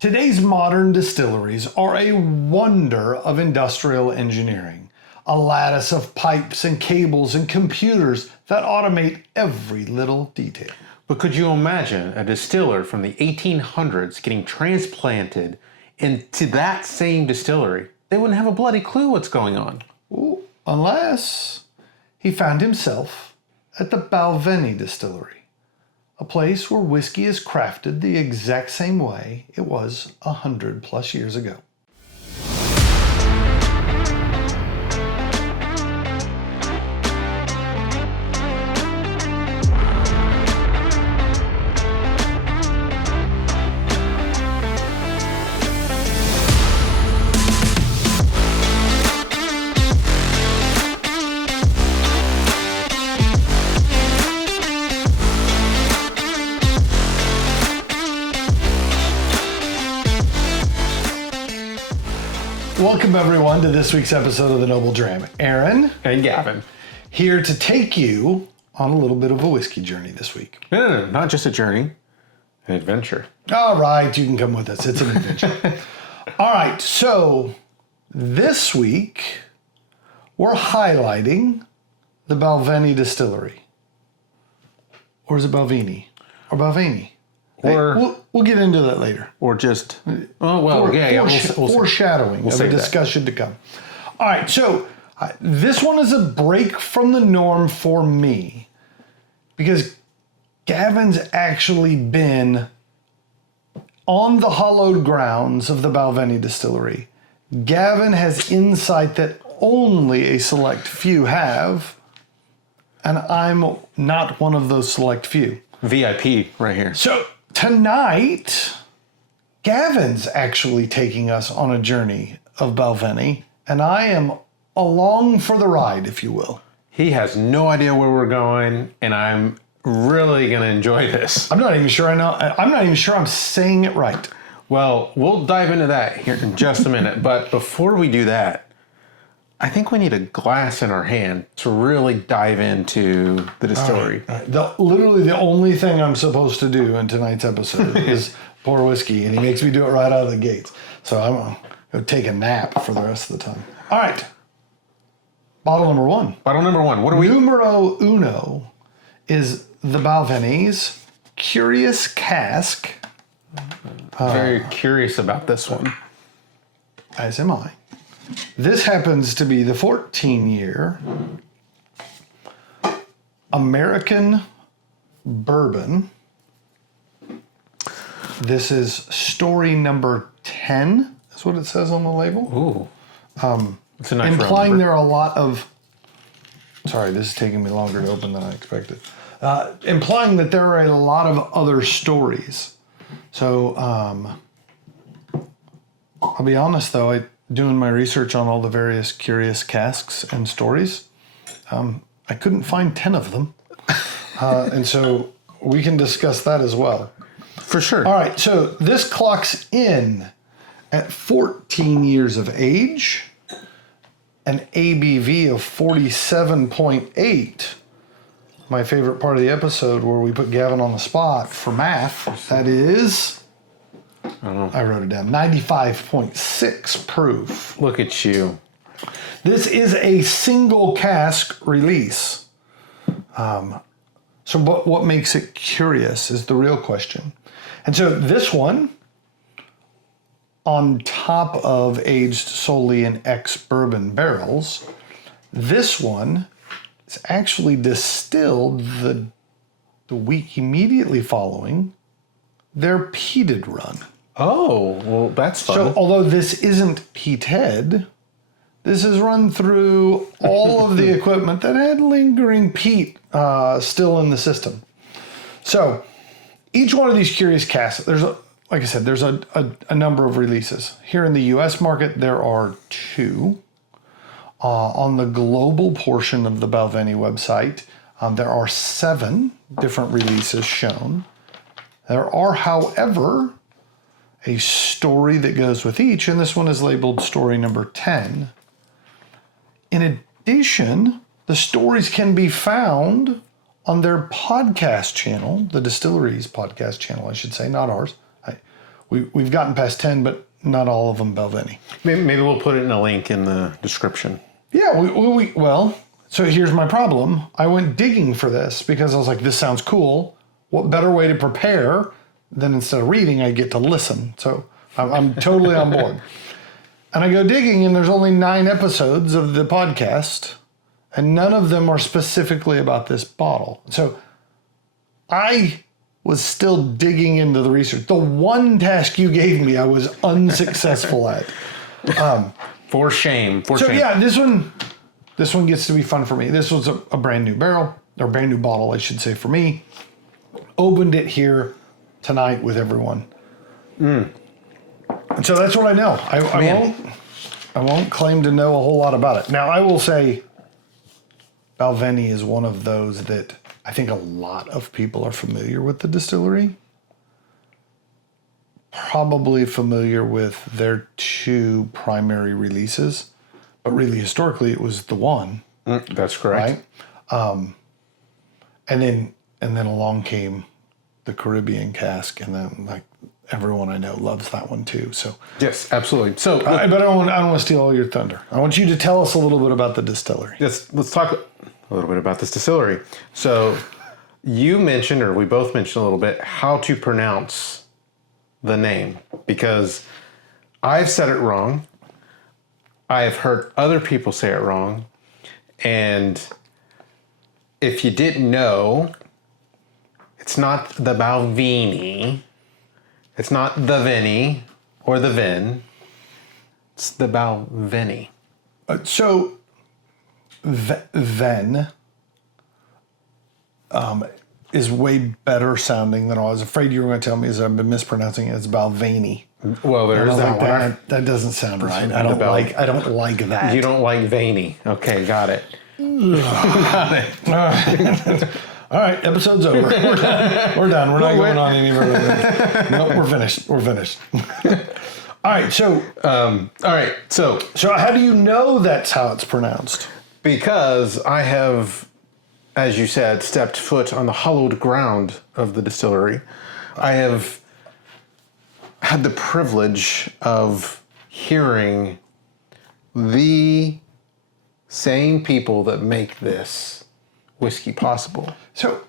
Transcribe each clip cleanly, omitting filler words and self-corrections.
Today's modern distilleries are a wonder of industrial engineering, a lattice of pipes and cables and computers that automate every little detail. But could you imagine a distiller from the 1800s getting transplanted into that same distillery? They wouldn't have a bloody clue what's going on. Ooh, unless he found himself at the Balvenie distillery, a place where whiskey is crafted the exact same way it was 100+ years ago. Welcome everyone to this week's episode of The NobleDram. Aaron And Gavin. here to take you on a little bit of a whiskey journey this week. No, not just a journey, an adventure. All right, you can come with us. It's an adventure. All right, so this week we're highlighting the Balvenie distillery. Or is it Balvenie? Or Balvenie? Or We'll get into that later. or just we'll see. Foreshadowing of a save that. discussion to come. All right, so this one is a break from the norm for me because Gavin's actually been on the hallowed grounds of the Balvenie distillery. Gavin has insight that only a select few have, and I'm not one of those select few. VIP right here. So tonight, Gavin's actually taking us on a journey of Balvenie, and I am along for the ride, if you will. He has no idea where we're going, and I'm really gonna enjoy this. I'm not even sure I'm saying it right. Well, we'll dive into that here in just a minute. But before we do that, I think we need a glass in our hand to really dive into the distillery. All right. Literally the only thing I'm supposed to do in tonight's episode is pour whiskey, and he makes me do it right out of the gates. So I'm going to go take a nap for the rest of the time. All right. Bottle number one. Bottle number one. What are we? Numero uno is the Balvenie's Curious Cask. Very curious about this one. As am I. This happens to be the 14-year American bourbon. This is story number 10, is what it says on the label. Ooh. It's a nice Implying round there are a lot of... Sorry, this is taking me longer to open than I expected. Implying that there are a lot of other stories. So, I'll be honest though, doing my research on all the various curious casks and stories, I couldn't find 10 of them. And so we can discuss that as well. For sure. All right, so this clocks in at 14 years of age, an ABV of 47.8. My favorite part of the episode where we put Gavin on the spot for math, that is... I wrote it down. 95.6 proof. Look at you. This is a single cask release. So what makes it curious is the real question. And so this one, on top of aged solely in ex-bourbon barrels, this one is actually distilled the week immediately following their peated run. Oh, well, that's fun. So although this isn't peated, this is run through all of the equipment that had lingering peat still in the system. So each one of these curious casks, like I said, there's a number of releases. Here in the US market, there are 2. On the global portion of the Balvenie website, there are 7 different releases shown. There are, however, a story that goes with each, and this one is labeled story number 10. In addition, the stories can be found on their podcast channel, the distillery's podcast channel, I should say, not ours, we've gotten past 10, but not all of them Balvenie. Maybe we'll put it in a link in the description. Yeah, well, so here's my problem. I went digging for this because I was like, this sounds cool. What better way to prepare than instead of reading, I get to listen. So I'm totally on board. And I go digging, and there's only 9 episodes of the podcast, and none of them are specifically about this bottle. So I was still digging into the research. The one task you gave me, I was unsuccessful at. For shame. Yeah, this one gets to be fun for me. This was a brand new barrel, or brand new bottle, I should say, for me. Opened it here tonight with everyone. And so that's what I know. I won't claim to know a whole lot about it. Now, I will say Balvenie is one of those that I think a lot of people are familiar with the distillery. Probably familiar with their 2 primary releases. But really, historically, it was the one. That's correct. Right? And then along came the Caribbean cask, and then like everyone I know loves that one too. So yes, absolutely. So, but I don't want to steal all your thunder. I want you to tell us a little bit about the distillery. Let's talk a little bit about this distillery. So, you mentioned, or we both mentioned a little bit, how to pronounce the name, because I've said it wrong. I have heard other people say it wrong, and if you didn't know, it's not the Balvenie. It's not the Veni or the Vin. It's the Balvenie. So, Ven is way better sounding than I was afraid you were going to tell me, as I've been mispronouncing it as Balvenie. Well, there's that one. That doesn't sound right. I don't like that. You don't like Vaney. Okay, got it. Got it. All right, episode's over. We're done. We're not going on any further. Nope, we're finished. All right, so how do you know that's how it's pronounced? Because I have, as you said, stepped foot on the hallowed ground of the distillery. I have had the privilege of hearing the same people that make this whiskey possible. So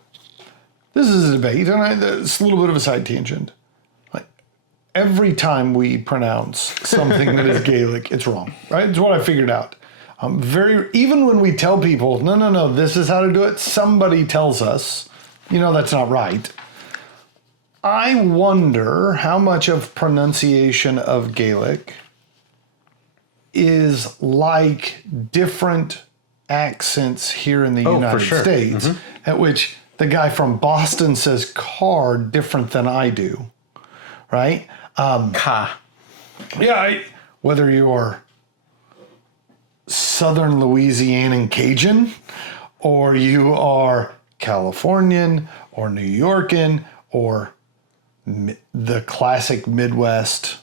this is a debate, and it's a little bit of a side tangent. Like every time we pronounce something that is Gaelic, it's wrong. Right? It's what I figured out. Even when we tell people, no, this is how to do it, somebody tells us, that's not right. I wonder how much of pronunciation of Gaelic is like different accents here in the United States, at which the guy from Boston says car different than I do, right? Ka. Yeah, whether you're Southern Louisianan Cajun, or you are Californian, or New Yorkan, or the classic Midwest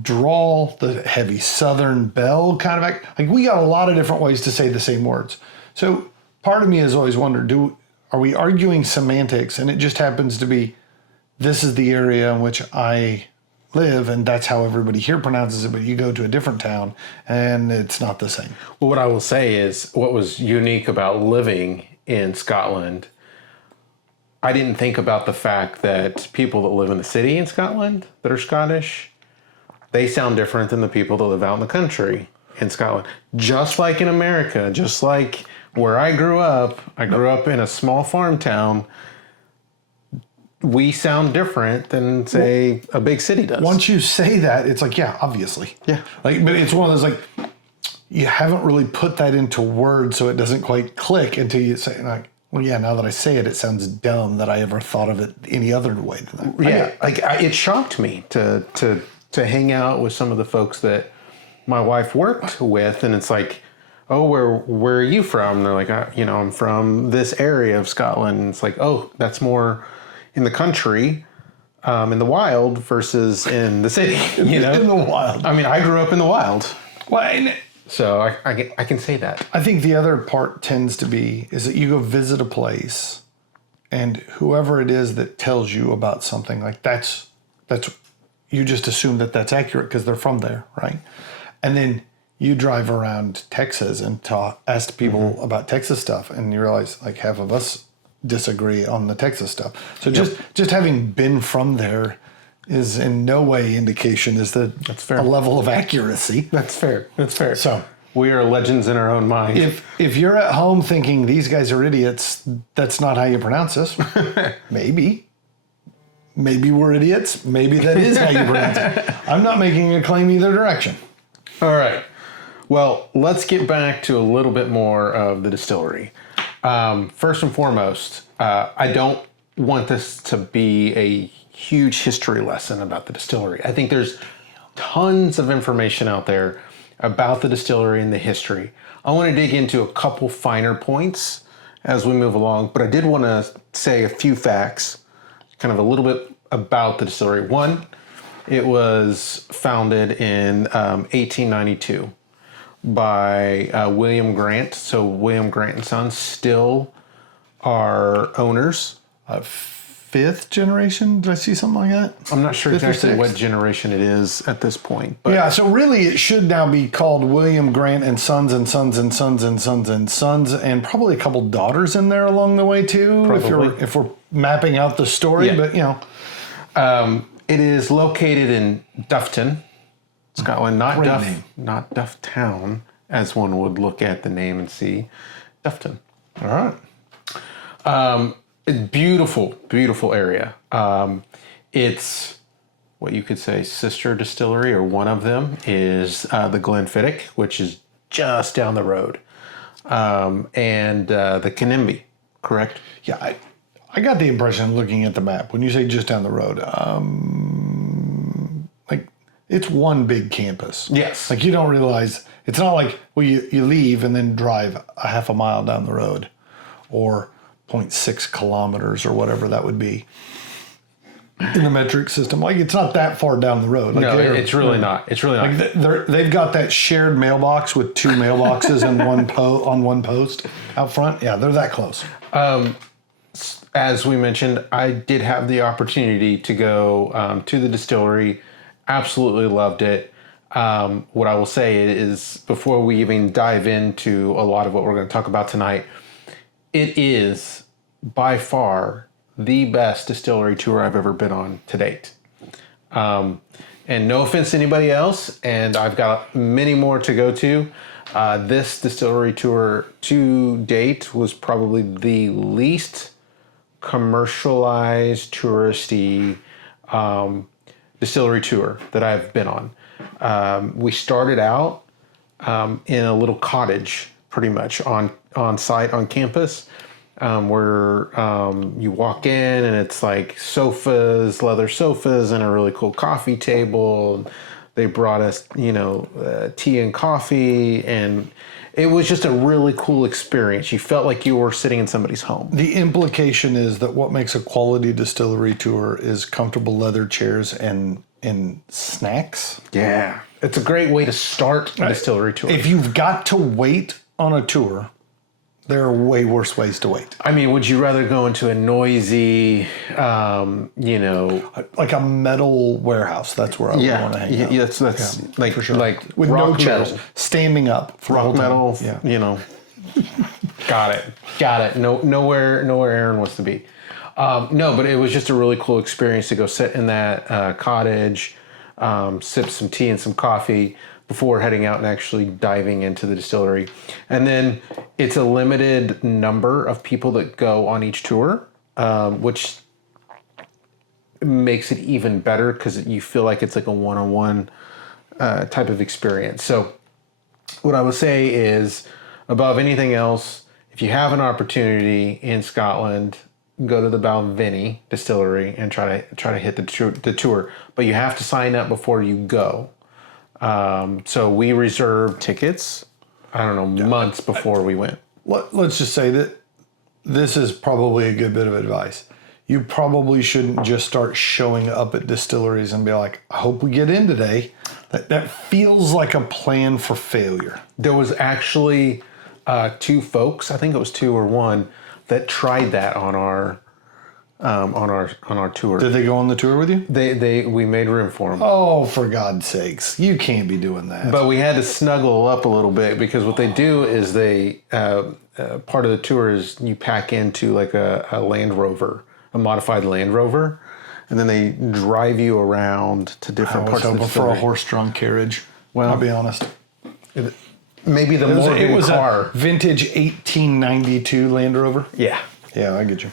drawl, the heavy Southern bell kind of act. Like we got a lot of different ways to say the same words. So part of me has always wondered, are we arguing semantics? And it just happens to be, this is the area in which I live, and that's how everybody here pronounces it, but you go to a different town and it's not the same. Well, what I will say is what was unique about living in Scotland, I didn't think about the fact that people that live in the city in Scotland that are Scottish, they sound different than the people that live out in the country in Scotland. Just like in America, just like where I grew up in a small farm town, we sound different than, say, a big city does. Once you say that, it's like, yeah, obviously. Yeah. But it's one of those, like, you haven't really put that into words, so it doesn't quite click until you say, like, well, yeah, now that I say it, it sounds dumb that I ever thought of it any other way than that. Yeah, it shocked me to hang out with some of the folks that my wife worked with, and it's like, oh, where are you from? And they're like, I'm from this area of Scotland. And it's like, oh, that's more in the country, in the wild versus in the city. In the wild. I mean, I grew up in the wild. Well, so I can say that. I think the other part tends to be is that you go visit a place, and whoever it is that tells you about something, like that's you just assume that that's accurate because they're from there, right? And then you drive around Texas and ask people about Texas stuff, and you realize like half of us disagree on the Texas stuff. So just having been from there is in no way indication is that That's fair. a level of accuracy. That's fair. That's fair. So we are legends in our own mind. if you're at home thinking these guys are idiots, that's not how you pronounce this. Maybe we're idiots. Maybe that is how you pronounce it. I'm not making a claim either direction. All right. Well, let's get back to a little bit more of the distillery. First and foremost, I don't want this to be a huge history lesson about the distillery. I think there's tons of information out there about the distillery and the history. I want to dig into a couple finer points as we move along, but I did want to say a few facts, kind of a little bit about the distillery. One, it was founded in 1892 by William Grant. So William Grant and Sons still are owners. Fifth generation? Did I see something like that? I'm not sure Fifth or exactly what sixth? generation it is at this point. But Yeah, so really it should now be called William Grant and Sons and Sons and Sons and Sons and Sons, and probably a couple daughters in there along the way too, Probably. if we're mapping out the story. Yeah. But you know, it is located in Dufftown, Scotland, not Great name. not Dufftown, as one would look at the name and see. Dufftown. all right. Beautiful, beautiful area. It's what you could say sister distillery, or one of them is the Glenfiddich, which is just down the road, and the Canimby, correct? Yeah, I got the impression looking at the map when you say just down the road, like it's one big campus. Yes. Like you don't realize it's not like you leave and then drive a half a mile down the road, or 0.6 kilometers or whatever that would be in the metric system. Like it's not that far down the road. Like No, it's really not. It's really not. like they've got that shared mailbox with two mailboxes and on one post out front. Yeah, they're that close. As we mentioned, I did have the opportunity to go to the distillery. Absolutely loved it. What I will say is, before we even dive into a lot of what we're going to talk about tonight, it is by far the best distillery tour I've ever been on to date. And no offense to anybody else, and I've got many more to go to. This distillery tour to date was probably the least commercialized touristy distillery tour that I've been on. We started out in a little cottage, pretty much on site on campus, where you walk in and it's like sofas, leather sofas, and a really cool coffee table. They brought us, tea and coffee, and it was just a really cool experience. You felt like you were sitting in somebody's home. The implication is that what makes a quality distillery tour is comfortable leather chairs and snacks. Yeah. It's a great way to start a distillery tour. If you've got to wait on a tour, there are way worse ways to wait. I mean, would you rather go into a noisy, Like a metal warehouse, that's where I would want to hang out. Yeah, that's like, for sure. like With rock no chairs, metal. standing up for the Rock whole time. metal, Yeah. Got it. Nowhere Aaron wants to be. No, but it was just a really cool experience to go sit in that cottage, sip some tea and some coffee before heading out and actually diving into the distillery. And then it's a limited number of people that go on each tour, which makes it even better because you feel like it's like a one-on-one type of experience. So what I would say is, above anything else, if you have an opportunity in Scotland, go to the Balvenie distillery and try to hit the tour. But you have to sign up before you go. So we reserved tickets, I don't know, months before we went. Let's just say that this is probably a good bit of advice. You probably shouldn't just start showing up at distilleries and be like, I hope we get in today. That feels like a plan for failure. There was actually two folks, I think it was two or one, that tried that on our on our tour. Did they go on the tour with you? We made room for them. Oh, for God's sakes. You can't be doing that. But we had to snuggle up a little bit because what they do is they, part of the tour is you pack into like a Land Rover, a modified Land Rover, and then they drive you around to different parts of the for distillery. a horse-drawn carriage. Well, I'll be honest. Maybe the It was car. a vintage 1892 Land Rover. Yeah. Yeah, I get you.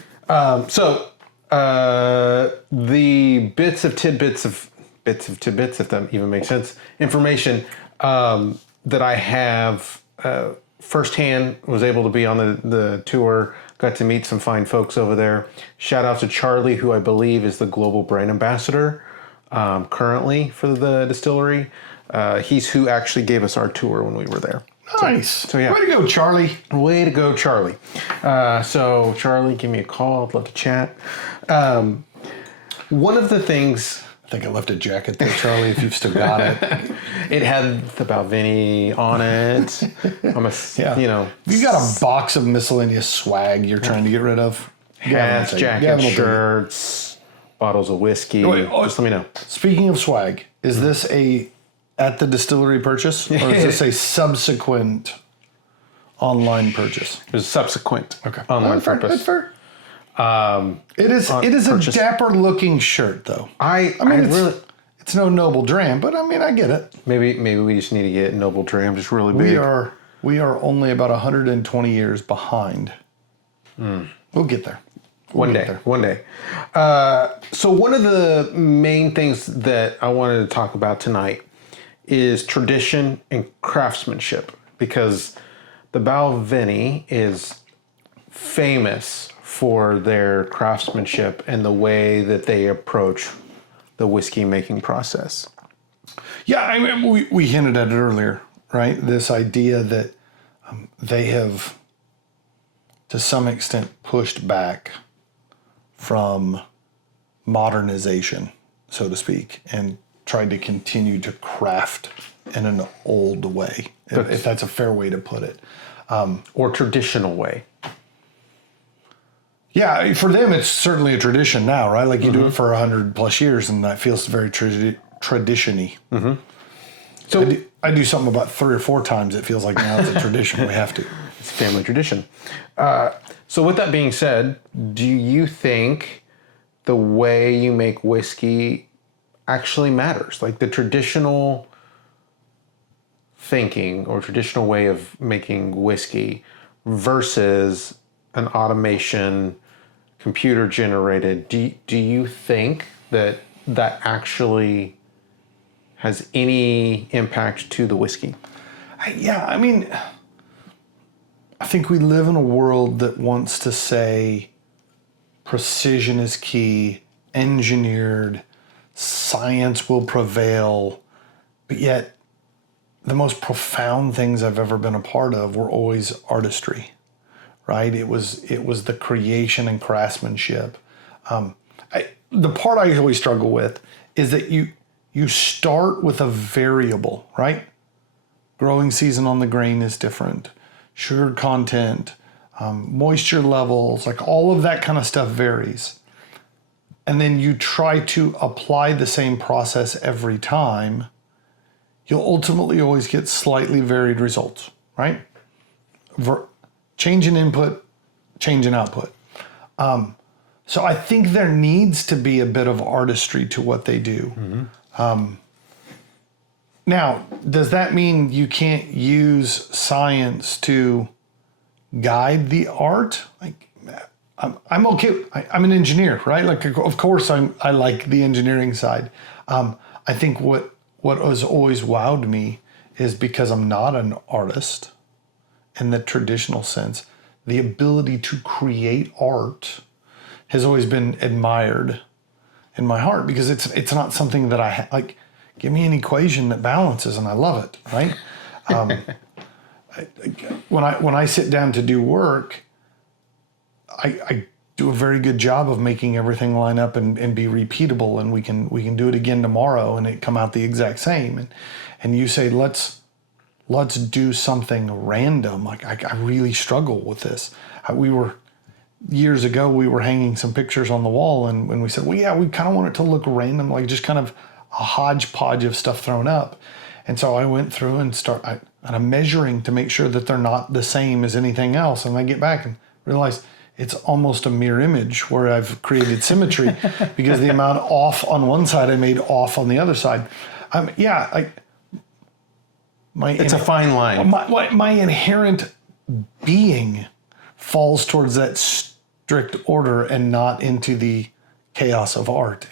The bits of tidbits, if that even makes sense, information that I have firsthand, was able to be on the tour, got to meet some fine folks over there. Shout out to Charlie, who I believe is the global brand ambassador currently for the distillery. He's who actually gave us our tour when we were there. Nice. So yeah. Way to go, Charlie. Way to go, Charlie. So Charlie, give me a call. I'd love to chat. One of the things... I think I left a jacket there, Charlie, if you've still got it. It had the Balvenie on it. You got a box of miscellaneous swag you're trying to get rid of. Hats, jackets, shirts, bottles of whiskey. Just let me know. Speaking of swag, is this a at the distillery purchase, or is this a subsequent online purchase? It was subsequent. Okay. Online That's purpose. fair. It is a dapper looking shirt though. I mean, it's no NobleDram, but I mean I get it. Maybe we just need to get NobleDram just really big. We are only about 120 years behind. We'll get there. One day. So one of the main things that I wanted to talk about tonight is tradition and craftsmanship, because the Balvenie is famous for their craftsmanship and the way that they approach the whiskey making process. Yeah, I mean, we hinted at it earlier, right? This idea that they have, to some extent, pushed back from modernization, so to speak, and tried to continue to craft in an old way, if that's a fair way to put it. Or traditional way. Yeah, for them, it's certainly a tradition now, right? Like you do it for 100 plus years, and that feels very tradition-y. Mm-hmm. So I do something about 3 or 4 times. It feels like now it's a tradition. We have to. It's a family tradition. So with that being said, do you think the way you make whiskey actually matters? Like the traditional thinking or traditional way of making whiskey versus an automation, computer generated, do you think that actually has any impact to the whiskey? I mean, I think we live in a world that wants to say precision is key, engineered, science will prevail, but yet the most profound things I've ever been a part of were always artistry. Right? It was the creation and craftsmanship. The part I always struggle with is that you start with a variable, right? Growing season on the grain is different. Sugar content, moisture levels, like all of that kind of stuff varies. And then you try to apply the same process every time. You'll ultimately always get slightly varied results, right? Change in input, change in output. So I think there needs to be a bit of artistry to what they do. Mm-hmm. Now, does that mean you can't use science to guide the art? Like, I'm okay. I'm an engineer, right? Like, of course, I like the engineering side. I think what has always wowed me is, because I'm not an artist in the traditional sense, the ability to create art has always been admired in my heart, because it's not something that I like. Give me an equation that balances and I love it, right? When I sit down to do work, I do a very good job of making everything line up and be repeatable, and we can do it again tomorrow and it come out the exact same. And you say, let's do something random. Like I really struggle with this. We were years ago, we were hanging some pictures on the wall, and when we said, well, yeah, we kind of want it to look random, like just kind of a hodgepodge of stuff thrown up. And so I went through and I'm measuring to make sure that they're not the same as anything else. And I get back and realize it's almost a mirror image where I've created symmetry because the amount off on one side I made off on the other side. It's a fine line. My inherent being falls towards that strict order and not into the chaos of art.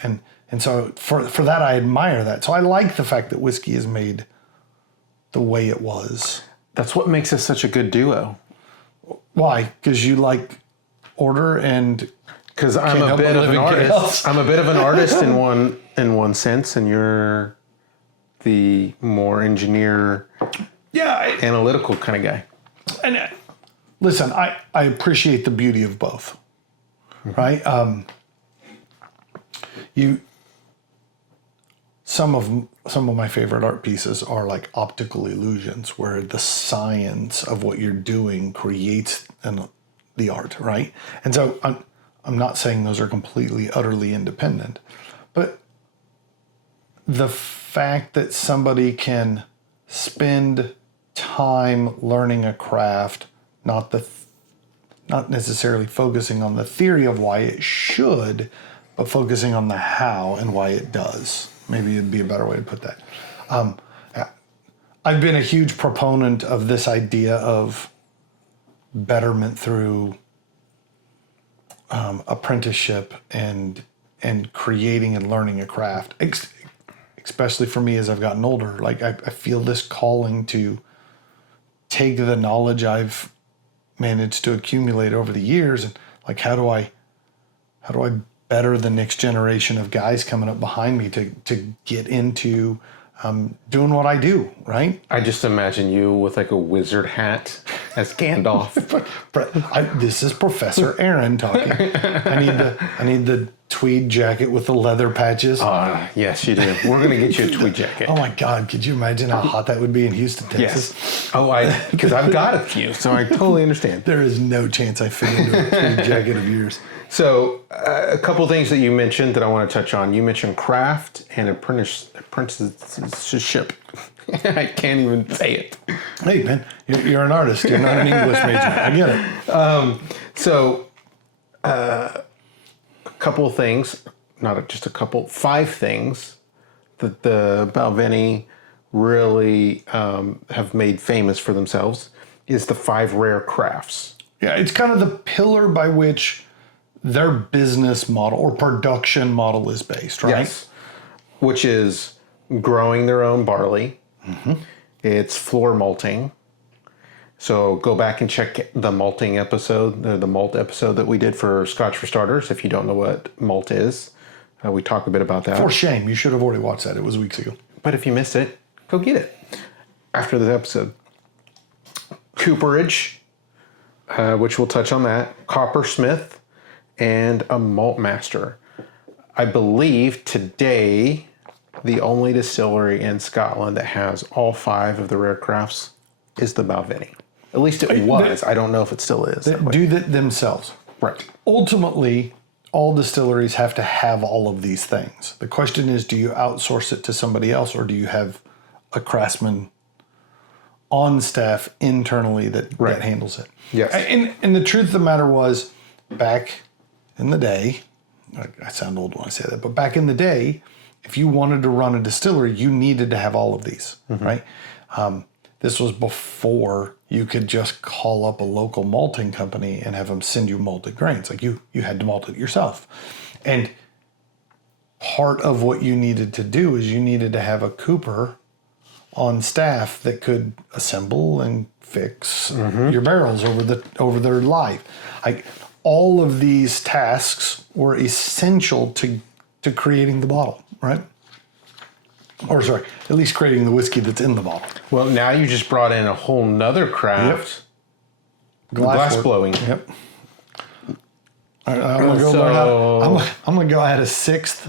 And so for that, I admire that. So I like the fact that whiskey is made the way it was. That's what makes us such a good duo. Why? Because you like order and because I'm a bit of an artist. I'm a bit of an artist in one sense, and you're the more engineer, analytical kind of guy. And listen, I appreciate the beauty of both, right? Some of my favorite art pieces are like optical illusions, where the science of what you're doing creates the art, right? And so I'm not saying those are completely, utterly independent, but the fact that somebody can spend time learning a craft, not necessarily focusing on the theory of why it should, but focusing on the how and why it does. Maybe it'd be a better way to put that. I've been a huge proponent of this idea of betterment through apprenticeship and creating and learning a craft, especially for me as I've gotten older. Like I feel this calling to take the knowledge I've managed to accumulate over the years and like how do I better the next generation of guys coming up behind me to get into doing what I do, right? I just imagine you with like a wizard hat as Gandalf. This is Professor Aaron talking. I need the tweed jacket with the leather patches. Yes, you do. We're going to get you a tweed jacket. Oh my God, could you imagine how hot that would be in Houston, Texas? Yes. Because I've got a few, so I totally understand. There is no chance I fit into a tweed jacket of yours. So a couple things that you mentioned that I want to touch on. You mentioned craft and apprenticeship. I can't even say it. Hey, man, you're an artist. You're not an English major. I get it. A couple of things, not just a couple, 5 things that the Balvenie really have made famous for themselves is the 5 rare crafts. Yeah, it's kind of the pillar by which their business model or production model is based, right? Yes. Which is growing their own barley. Mm-hmm. It's floor malting. So go back and check the malting episode, the malt episode that we did for Scotch for Starters. If you don't know what malt is, we talk a bit about that. For shame, you should have already watched that. It was weeks ago. But if you missed it, go get it after the episode. Cooperage, which we'll touch on that. Coppersmith, and a malt master. I believe today the only distillery in Scotland that has all 5 of the rare crafts is the Balvenie. At least it was. I don't know if it still is. They do that themselves. Right. Ultimately, all distilleries have to have all of these things. The question is, do you outsource it to somebody else or do you have a craftsman on staff internally that handles it? Yes. And the truth of the matter was, back in the day, I sound old when I say that, but back in the day, if you wanted to run a distillery, you needed to have all of these, right? This was before you could just call up a local malting company and have them send you malted grains. Like you had to malt it yourself. And part of what you needed to do is you needed to have a cooper on staff that could assemble and fix your barrels over their life. All of these tasks were essential to creating the bottle, right? Or sorry, at least creating the whiskey that's in the bottle. Well, now you just brought in a whole nother craft. Yep. Glass blowing. Yep. I'm gonna go add a 6th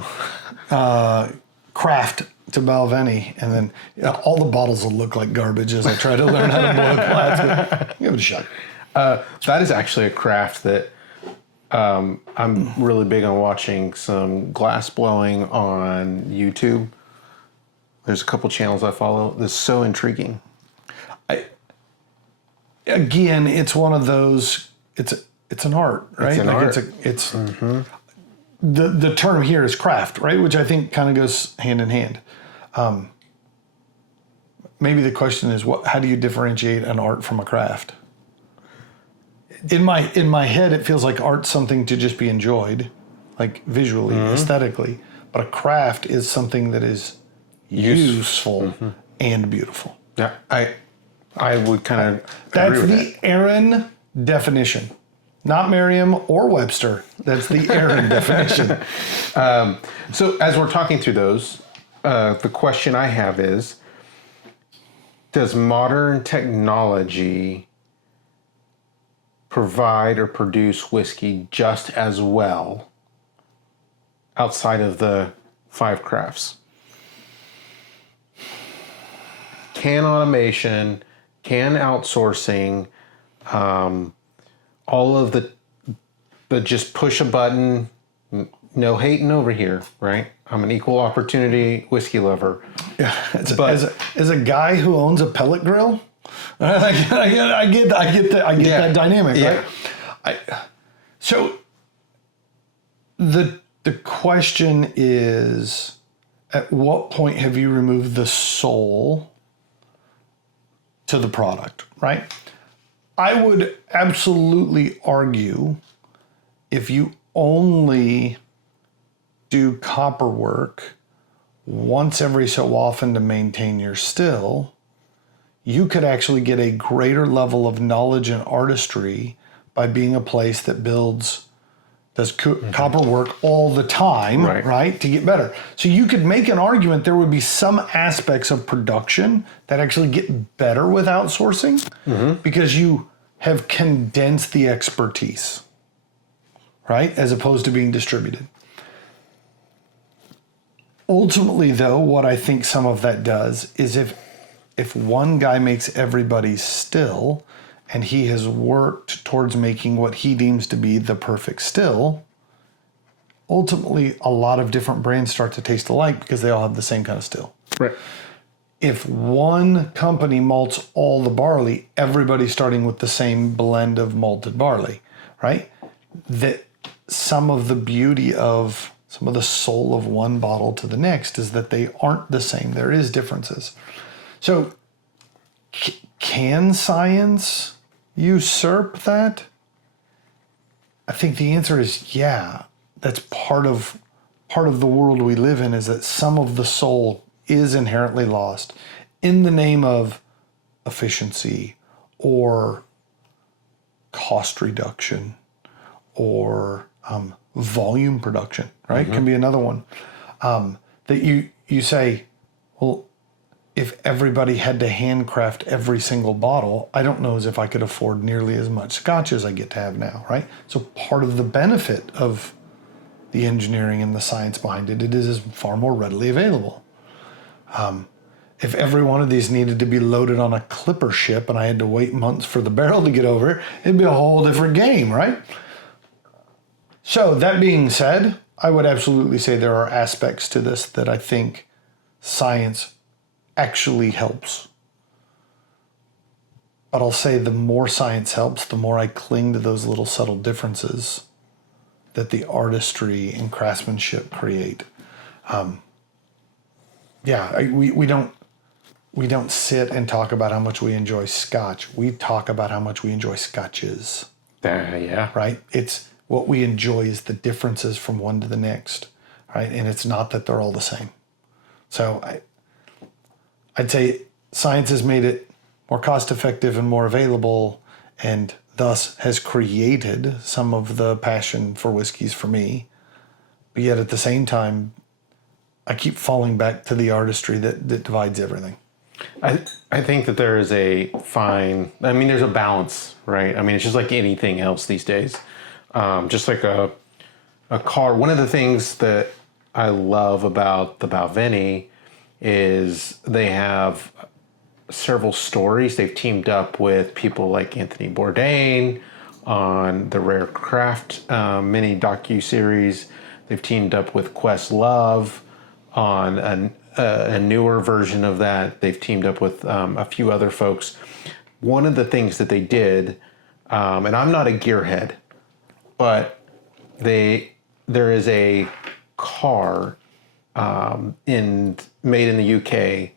craft to Balvenie, and then all the bottles will look like garbage as I try to learn how to boil glass. But give it a shot. That is actually a craft that I'm really big on watching some glass blowing on YouTube. There's a couple channels I follow. That's so intriguing. Again, it's one of those. It's an art, right? It's an art. It's the term here is craft, right? Which I think kind of goes hand in hand. Maybe the question is, how do you differentiate an art from a craft? In my head, it feels like art's something to just be enjoyed, like visually, aesthetically. But a craft is something that is useful and beautiful. Yeah, I would kind of That's agree with the Aaron definition, not Merriam or Webster. That's the Aaron definition. So as we're talking through those, the question I have is, does modern technology provide or produce whiskey just as well outside of the 5 crafts? Can automation, can outsourcing, all of the just push a button, no hating over here, right? I'm an equal opportunity whiskey lover. Yeah, as a guy who owns a pellet grill, I get that dynamic, yeah. right? So the question is, at what point have you removed the soul to the product, right? I would absolutely argue if you only do copper work once every so often to maintain your still, you could actually get a greater level of knowledge and artistry by being a place that does copper work all the time, right, to get better. So you could make an argument there would be some aspects of production that actually get better with outsourcing because you have condensed the expertise, right, as opposed to being distributed. Ultimately, though, what I think some of that does is if one guy makes everybody still, and he has worked towards making what he deems to be the perfect still, ultimately a lot of different brands start to taste alike because they all have the same kind of still. Right. If one company malts all the barley, everybody's starting with the same blend of malted barley, right? That some of the beauty of some of the soul of one bottle to the next is that they aren't the same. There is differences. So can science usurp that? I think the answer is yeah. That's part of the world we live in, is that some of the soul is inherently lost in the name of efficiency or cost reduction or volume production, right? Can be another one. That you say, well, if everybody had to handcraft every single bottle, I don't know as if I could afford nearly as much Scotch as I get to have now, right? So part of the benefit of the engineering and the science behind it is far more readily available. If every one of these needed to be loaded on a clipper ship and I had to wait months for the barrel to get over, it'd be a whole different game, right? So that being said, I would absolutely say there are aspects to this that I think science actually helps. But I'll say the more science helps, the more I cling to those little subtle differences that the artistry and craftsmanship create. We don't sit and talk about how much we enjoy Scotch. We talk about how much we enjoy Scotches. Yeah. Right? It's what we enjoy is the differences from one to the next, right? And it's not that they're all the same. So I'd say science has made it more cost effective and more available, and thus has created some of the passion for whiskeys for me. But yet at the same time, I keep falling back to the artistry that divides everything. I think that there is there's a balance, right? I mean, it's just like anything else these days. Just like a car. One of the things that I love about the Balvenie is they have several stories. They've teamed up with people like Anthony Bourdain on the Rare Craft mini docu-series. They've teamed up with Questlove on a newer version of that. They've teamed up with a few other folks. One of the things that they did, and I'm not a gearhead, but there is a car made in the UK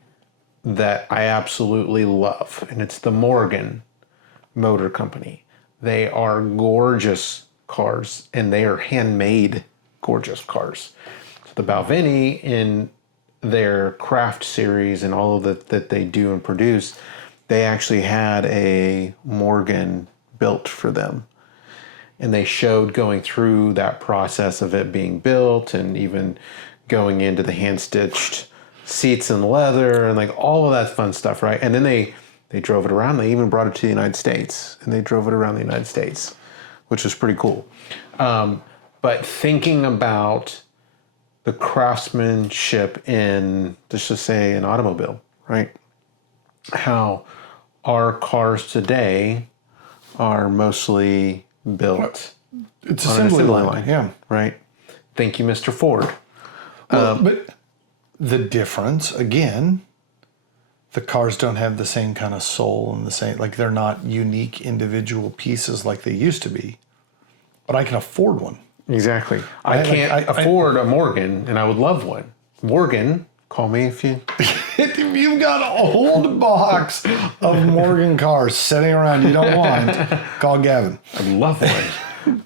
that I absolutely love, and it's the Morgan Motor Company. They are gorgeous cars, and they are handmade gorgeous cars. So the Balvenie in their craft series and all of that they do and produce, they actually had a Morgan built for them. And they showed going through that process of it being built and even going into the hand-stitched seats and leather and like all of that fun stuff, right? And then they drove it around. They even brought it to the United States, and they drove it around the United States, which was pretty cool. But thinking about the craftsmanship in, let's just say, an automobile, right? How our cars today are mostly built It's on an assembly line, line, yeah. right? Thank you, Mr. Ford. But the difference, again, the cars don't have the same kind of soul and the same, like they're not unique individual pieces like they used to be. But I can afford one. Exactly. I can't afford a Morgan, and I would love one. Morgan, call me if you... If you've got an old box of Morgan cars sitting around you don't want, call Gavin. I'd love one.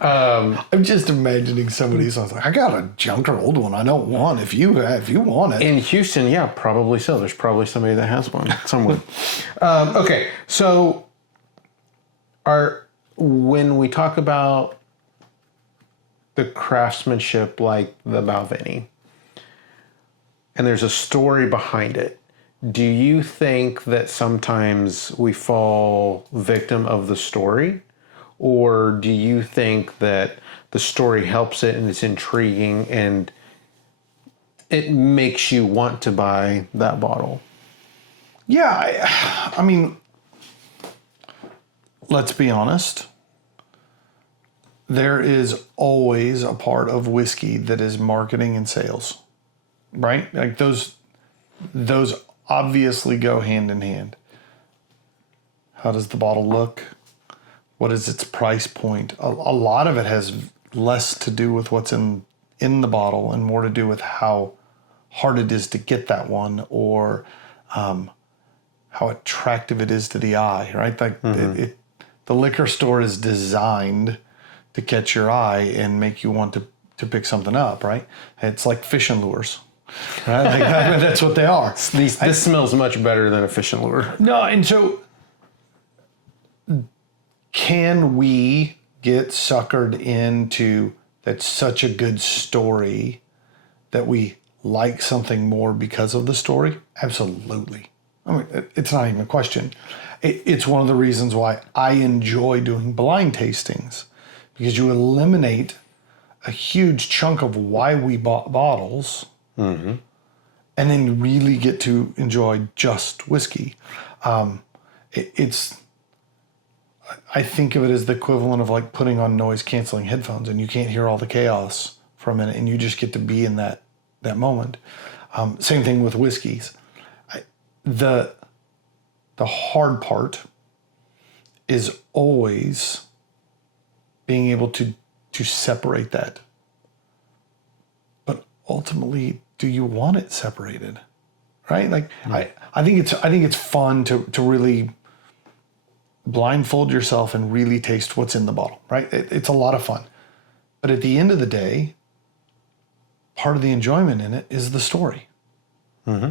I'm just imagining somebody sounds like, I got a junker old one I don't want. If you want it. In Houston, yeah, probably so. There's probably somebody that has one somewhere. Okay, so when we talk about the craftsmanship like the Balvenie, and there's a story behind it, do you think that sometimes we fall victim of the story? Or do you think that the story helps it and it's intriguing and it makes you want to buy that bottle? Yeah, I mean, let's be honest. There is always a part of whiskey that is marketing and sales, right? Like those obviously go hand in hand. How does the bottle look? What is its price point? A lot of it has less to do with what's in the bottle and more to do with how hard it is to get that one, or how attractive it is to the eye, right? Like the liquor store is designed to catch your eye and make you want to pick something up, right? It's like fishing lures, right? Like that's what they are. This smells much better than a fishing lure. No, and so can we get suckered into that's such a good story that we like something more because of the story? Absolutely. I mean, it's not even a question. It's one of the reasons why I enjoy doing blind tastings, because you eliminate a huge chunk of why we bought bottles, and then you really get to enjoy just whiskey. I think of it as the equivalent of like putting on noise canceling headphones and you can't hear all the chaos for a minute and you just get to be in that moment. Same thing with whiskeys. The hard part is always being able to separate that. But ultimately, do you want it separated? Right? Like I think it's fun to really blindfold yourself and really taste what's in the bottle, right? It's a lot of fun. But at the end of the day, part of the enjoyment in it is the story.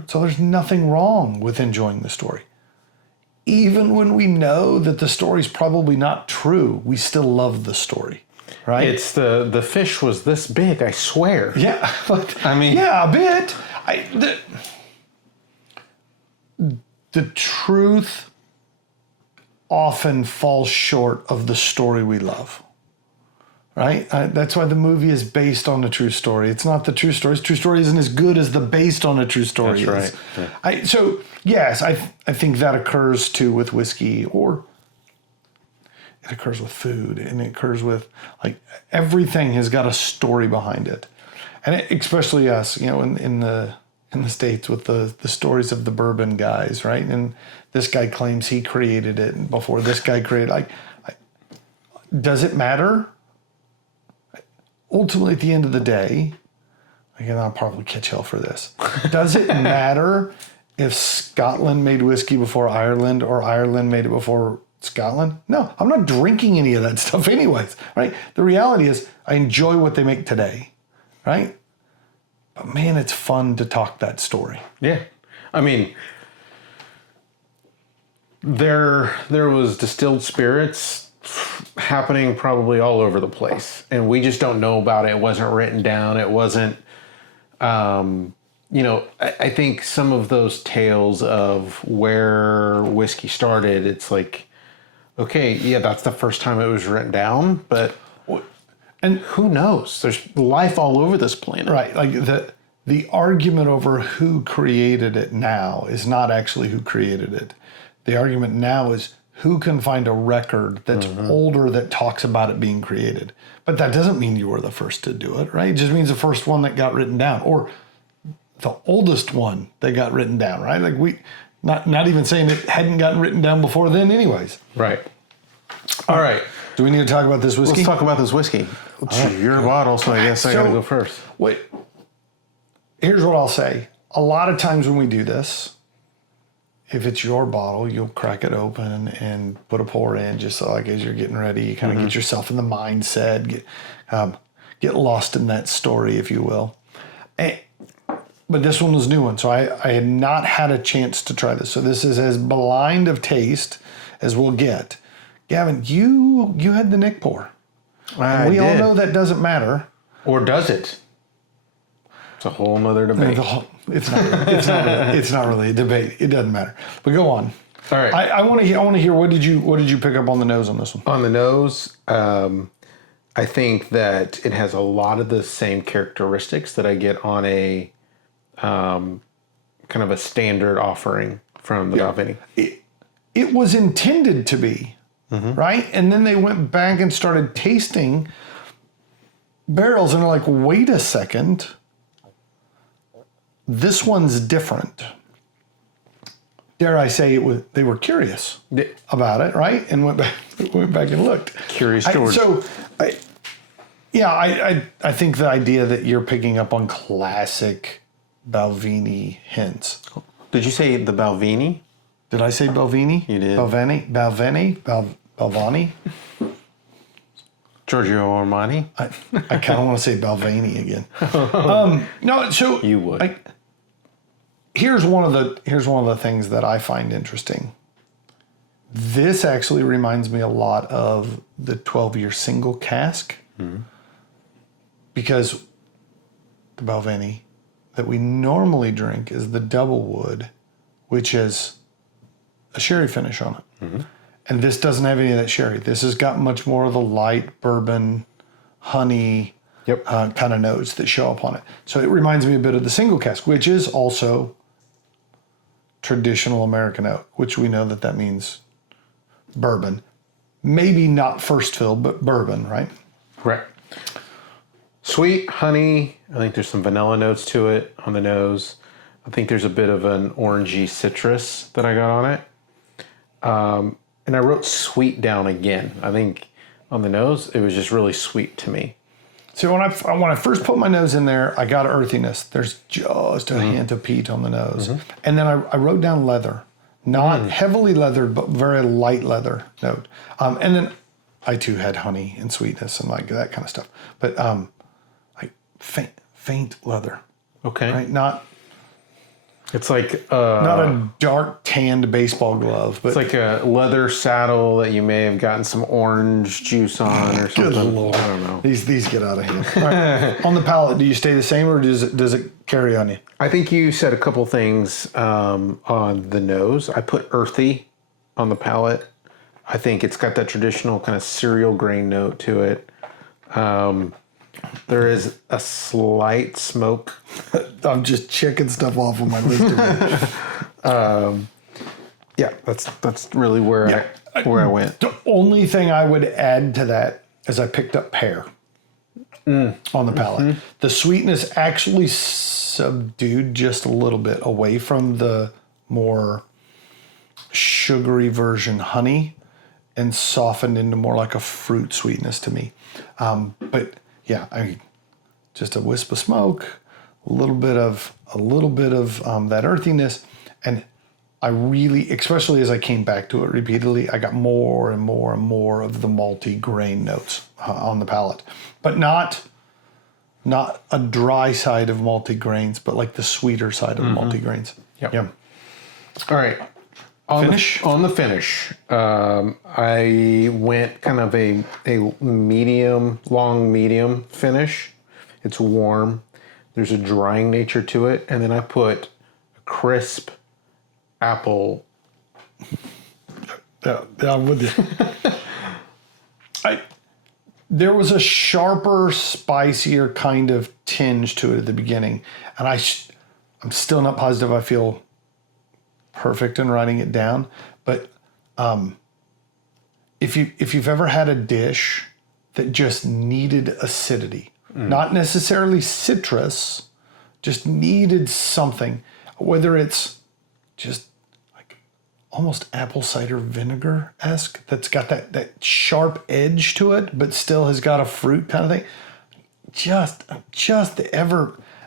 So there's nothing wrong with enjoying the story. Even when we know that the story's probably not true, we still love the story, right? It's the fish was this big, I swear. Yeah, but I mean, yeah, a bit. The truth often falls short of the story we love, right? That's why the movie is based on a true story. It's not the true story. The true story isn't as good as the based on a true story is. That's right. Yeah. So yes, I think that occurs too with whiskey, or it occurs with food, and it occurs with like everything has got a story behind it. And especially us, in the States with the stories of the bourbon guys, right? And this guy claims he created it before this guy created. Does it matter? Ultimately, at the end of the day, again, I'll probably catch hell for this. Does it matter if Scotland made whiskey before Ireland or Ireland made it before Scotland? No, I'm not drinking any of that stuff anyways, right? The reality is I enjoy what they make today, right? But man, it's fun to talk that story. Yeah. I mean, there was distilled spirits happening probably all over the place, and we just don't know about it. It wasn't written down. It wasn't, I think some of those tales of where whiskey started, it's like, okay, yeah, that's the first time it was written down, but and who knows? There's life all over this planet. Right. Like the argument over who created it now is not actually who created it. The argument now is who can find a record that's older that talks about it being created. But that doesn't mean you were the first to do it, right? It just means the first one that got written down, or the oldest one that got written down, right? Like not even saying it hadn't gotten written down before then anyways. Right. All right. Do we need to talk about this whiskey? Let's talk about this whiskey. It's your bottle, so I guess I gotta go first. Wait. Here's what I'll say. A lot of times when we do this, if it's your bottle, you'll crack it open and put a pour in, just so like as you're getting ready, you kind of get yourself in the mindset, get lost in that story, if you will. But this one was a new one, so I had not had a chance to try this. So this is as blind of taste as we'll get. Gavin, you had the Nick pour. And we all know that doesn't matter. Or does it? It's a whole nother debate. It's not really a debate. It doesn't matter. But go on. All right. I want to hear what did you pick up on the nose on this one? On the nose, I think that it has a lot of the same characteristics that I get on a kind of a standard offering from the Balvenie. It was intended to be, right? And then they went back and started tasting barrels and they're like, wait a second. This one's different. Dare I say they were curious about it, right? And went back and looked. Curious George. I think the idea that you're picking up on classic Balvenie hints. Did you say the Balvenie? Did I say Balvenie? You did. Balvenie? Giorgio Armani? I kind of want to say Balvenie again. No, so you would. Here's one of the things that I find interesting. This actually reminds me a lot of the 12-year single cask, because the Balvenie that we normally drink is the double wood, which has a sherry finish on it. And this doesn't have any of that sherry. This has got much more of the light bourbon, honey kind of notes that show up on it. So it reminds me a bit of the single cask, which is also traditional American oak, which we know that means bourbon. Maybe not first fill, but bourbon, right? Right. Sweet, honey. I think there's some vanilla notes to it on the nose. I think there's a bit of an orangey citrus that I got on it. And I wrote sweet down again. I think on the nose, it was just really sweet to me. So when I first put my nose in there, I got earthiness. There's just a hint of peat on the nose. And then I wrote down leather. Not heavily leathered, but very light leather note. And then I too had honey and sweetness and like that kind of stuff. But like faint leather. Okay. Right? Not like not a dark tanned baseball glove, but it's like a leather saddle that you may have gotten some orange juice on or something. Good Lord. I don't know. These get out of hand. All right. On the palate, do you stay the same or does it carry on you? I think you said a couple things on the nose. I put earthy on the palate. I think it's got that traditional kind of cereal grain note to it. There is a slight smoke. I'm just checking stuff off on my list. Yeah, that's really where where I went. The only thing I would add to that is I picked up pear on the palate. Mm-hmm. The sweetness actually subdued just a little bit away from the more sugary version honey and softened into more like a fruit sweetness to me. But yeah, I mean, just a wisp of smoke, a little bit of that earthiness, and I really, especially as I came back to it repeatedly, I got more and more and more of the malty grain notes on the palate, but not a dry side of malty grains, but like the sweeter side of malty grains. Yep. Yeah. All right. On the finish, I went kind of a long medium finish. It's warm. There's a drying nature to it, and then I put a crisp apple. Yeah, I'm with you. There was a sharper, spicier kind of tinge to it at the beginning, and I'm still not positive I feel perfect in writing it down. But if you've ever had a dish that just needed acidity, not necessarily citrus, just needed something, whether it's just like almost apple cider vinegar-esque, that's got that sharp edge to it, but still has got a fruit kind of thing.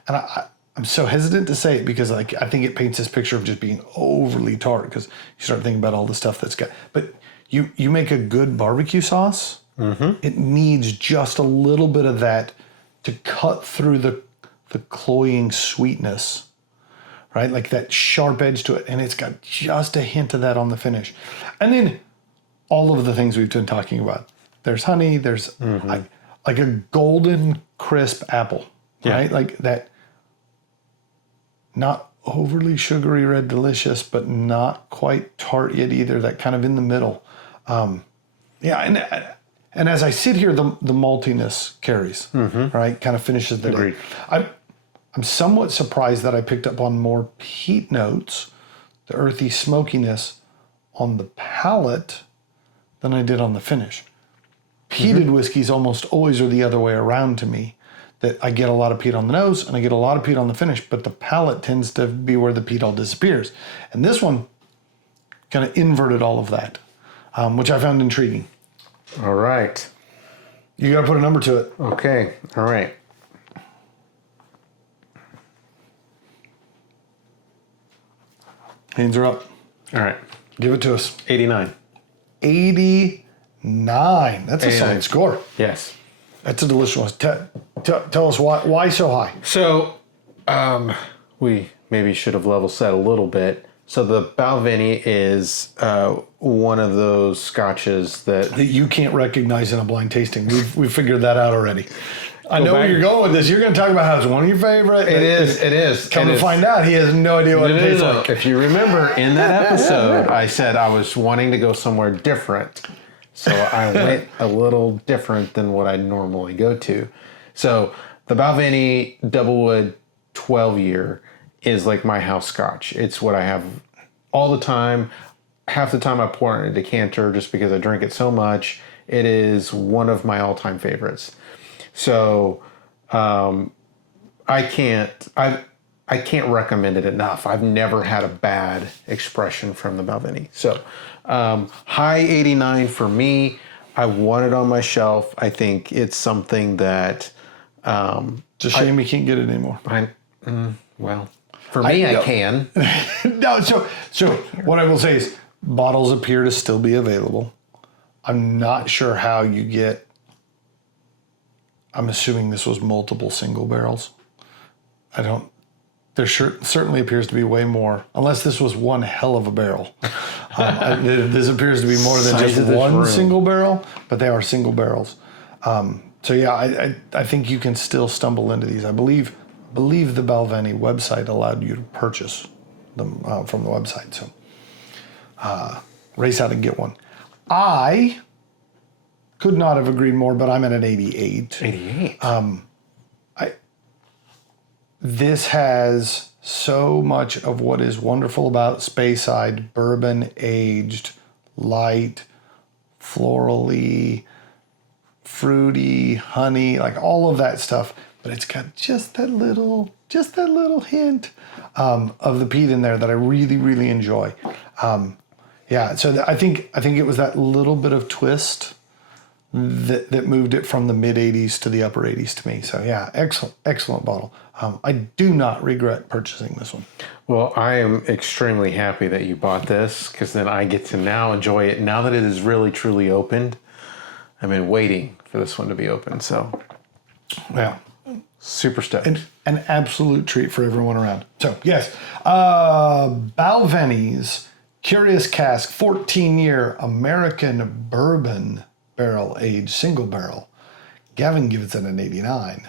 And I'm so hesitant to say it because I think it paints this picture of just being overly tart, because you start thinking about all the stuff that's got. But you make a good barbecue sauce, it needs just a little bit of that to cut through the cloying sweetness, right? Like that sharp edge to it, and it's got just a hint of that on the finish. And then all of the things we've been talking about. There's honey, there's like a golden crisp apple, right? Like that, not overly sugary red delicious, but not quite tart yet either, that kind of in the middle. And as I sit here, the maltiness carries, right? Kind of finishes the Agreed. day. I'm somewhat surprised that I picked up on more peat notes, the earthy smokiness on the palate than I did on the finish. Peated whiskeys almost always are the other way around to me, that I get a lot of peat on the nose and I get a lot of peat on the finish, but the palate tends to be where the peat all disappears. And this one kind of inverted all of that, which I found intriguing. All right. You got to put a number to it. Okay. All right. Hands are up. All right. Give it to us. 89. 89. That's a 89. solid score. Yes. That's a delicious one. Tell us why so high. So, we maybe should have level set a little bit. So the Balvenie is one of those scotches that you can't recognize in a blind tasting. We've figured that out already. I know where you're going with this. You're going to talk about how it's one of your favorite. It is. Come to find out, he has no idea what it tastes like. If you remember in that episode, I said I was wanting to go somewhere different. So I went a little different than what I normally go to. So the Balvenie Doublewood 12-year is like my house scotch. It's what I have all the time. Half the time I pour it in a decanter just because I drink it so much. It is one of my all-time favorites. So I can't recommend it enough. I've never had a bad expression from the Balvenie. So high 89 for me. I want it on my shelf. I think it's something that it's a shame you can't get it anymore. Well, for me, I can. No, so what I will say is bottles appear to still be available. I'm not sure how you get. I'm assuming this was multiple single barrels. There certainly appears to be way more, unless this was one hell of a barrel. This appears to be more than just one single barrel, but they are single barrels. So yeah, I think you can still stumble into these. I believe the Balvenie website allowed you to purchase them from the website. So race out and get one. I could not have agreed more, but I'm at an 88. 88. This has so much of what is wonderful about Speyside, bourbon aged, light, florally, fruity, honey, like all of that stuff. But it's got just that little hint of the peat in there that I really, really enjoy. So I think it was that little bit of twist that moved it from the mid 80s to the upper 80s to me. So yeah, excellent bottle. I do not regret purchasing this one. Well, I am extremely happy that you bought this, because then I get to now enjoy it now that it is really truly opened. I've been waiting for this one to be open, so Yeah. super stoked. An absolute treat for everyone around. So yes, Balvenie's Curious Cask 14-year American bourbon barrel aged single barrel. Gavin gives it an 89.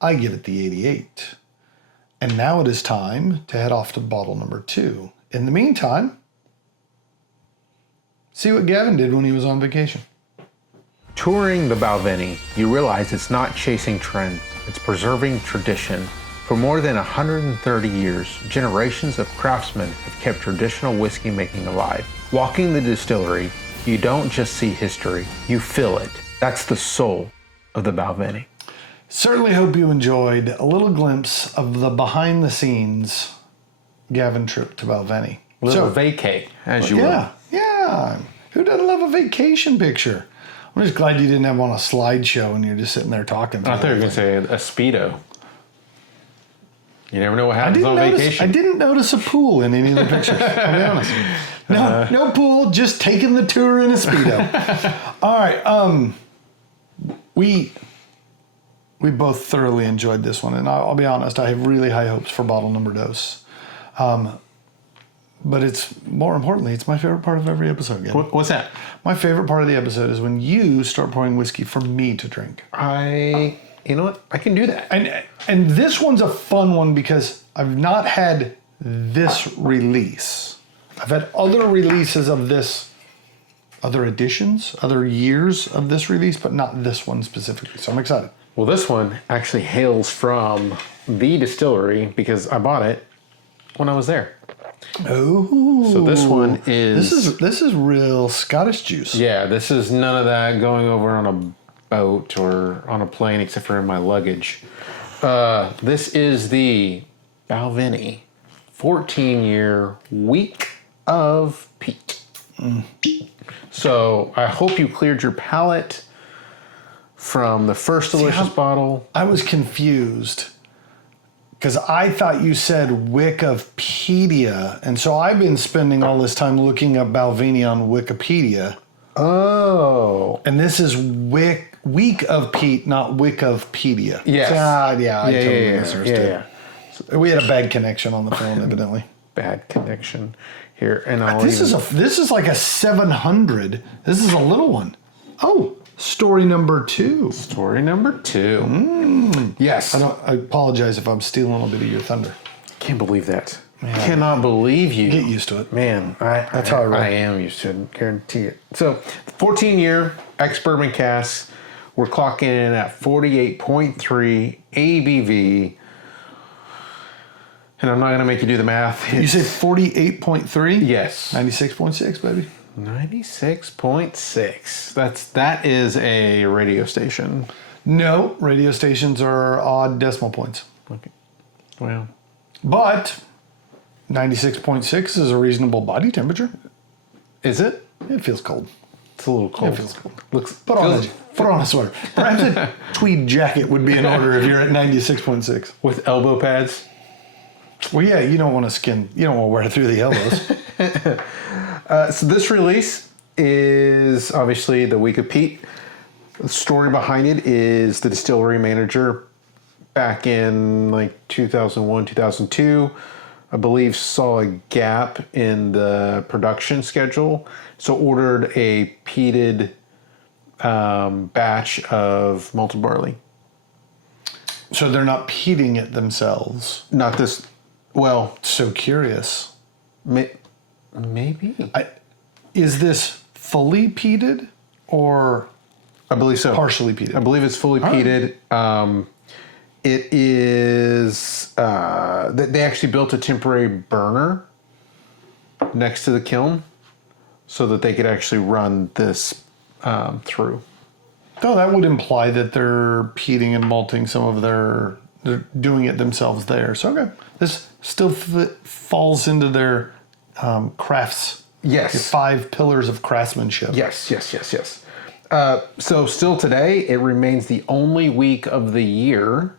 I give it the 88. And now it is time to head off to bottle number 2. In the meantime, see what Gavin did when he was on vacation. Touring the Balvenie, you realize it's not chasing trends, it's preserving tradition. For more than 130 years, generations of craftsmen have kept traditional whiskey making alive. Walking the distillery, you don't just see history, you feel it. That's the soul of the Balvenie. Certainly hope you enjoyed a little glimpse of the behind the scenes Gavin trip to Balvenie. Little vacay, as you will. Yeah. Who doesn't love a vacation picture? I'm just glad you didn't have on a slideshow and you're just sitting there talking. I thought you were going to say a Speedo. You never know what happens on vacation. I didn't notice a pool in any of the pictures, I'll be honest. No pool, just taking the tour in a Speedo. All right, we both thoroughly enjoyed this one, and I'll be honest, I have really high hopes for bottle number dos. But it's, more importantly, it's my favorite part of every episode. Again. What's that? My favorite part of the episode is when you start pouring whiskey for me to drink. You know what? I can do that. And this one's a fun one because I've not had this release. I've had other releases of this, other editions, other years of this release, but not this one specifically. So I'm excited. Well, this one actually hails from the distillery because I bought it when I was there. Oh. So this one is... This is real Scottish juice. Yeah, this is none of that going over on a boat or on a plane except for in my luggage. This is the Balvenie 14-year week of peat. So I hope you cleared your palate from the first delicious bottle. I was confused because I thought you said Wick of Pedia, and so I've been spending all this time looking up Balvenie on Wikipedia. Oh. And this is Week of Peat, not Wick of Pedia. Yes. I totally misunderstood. So we had a bad connection on the phone, evidently. Bad connection here, and This is like a 700. This is a little one. Oh, story number 2. Story number 2. Yes. I apologize if I'm stealing a little bit of your thunder. Can't believe that. Man. Cannot believe you. Get used to it. Man, That's how I roll. I am used to it, guarantee it. So, 14-year ex-bourbon casks. We're clocking in at 48.3 ABV. And I'm not going to make you do the math. You say 48.3? Yes. 96.6, baby. 96.6. That is a radio station. No, radio stations are odd decimal points. Okay. Well. But 96.6 is a reasonable body temperature. Is it? It feels cold. It's a little cold. It feels cold. Put on a sweater. Perhaps a tweed jacket would be in order if you're at 96.6. With elbow pads? Well, yeah, you don't want to wear it through the elbows. So this release is obviously the Week of Peat. The story behind it is the distillery manager back in like 2001, 2002, I believe saw a gap in the production schedule. So ordered a peated batch of malted barley. So they're not peating it themselves. Not this, well. So curious. Maybe. Is this fully peated or I believe so. Partially peated? I believe it's fully peated. It is, they actually built a temporary burner next to the kiln so that they could actually run this through. So that would imply that they're peating and malting some of they're doing it themselves there. So okay, this still falls into their crafts. Yes. Your 5 pillars of craftsmanship. Yes. So still today, it remains the only week of the year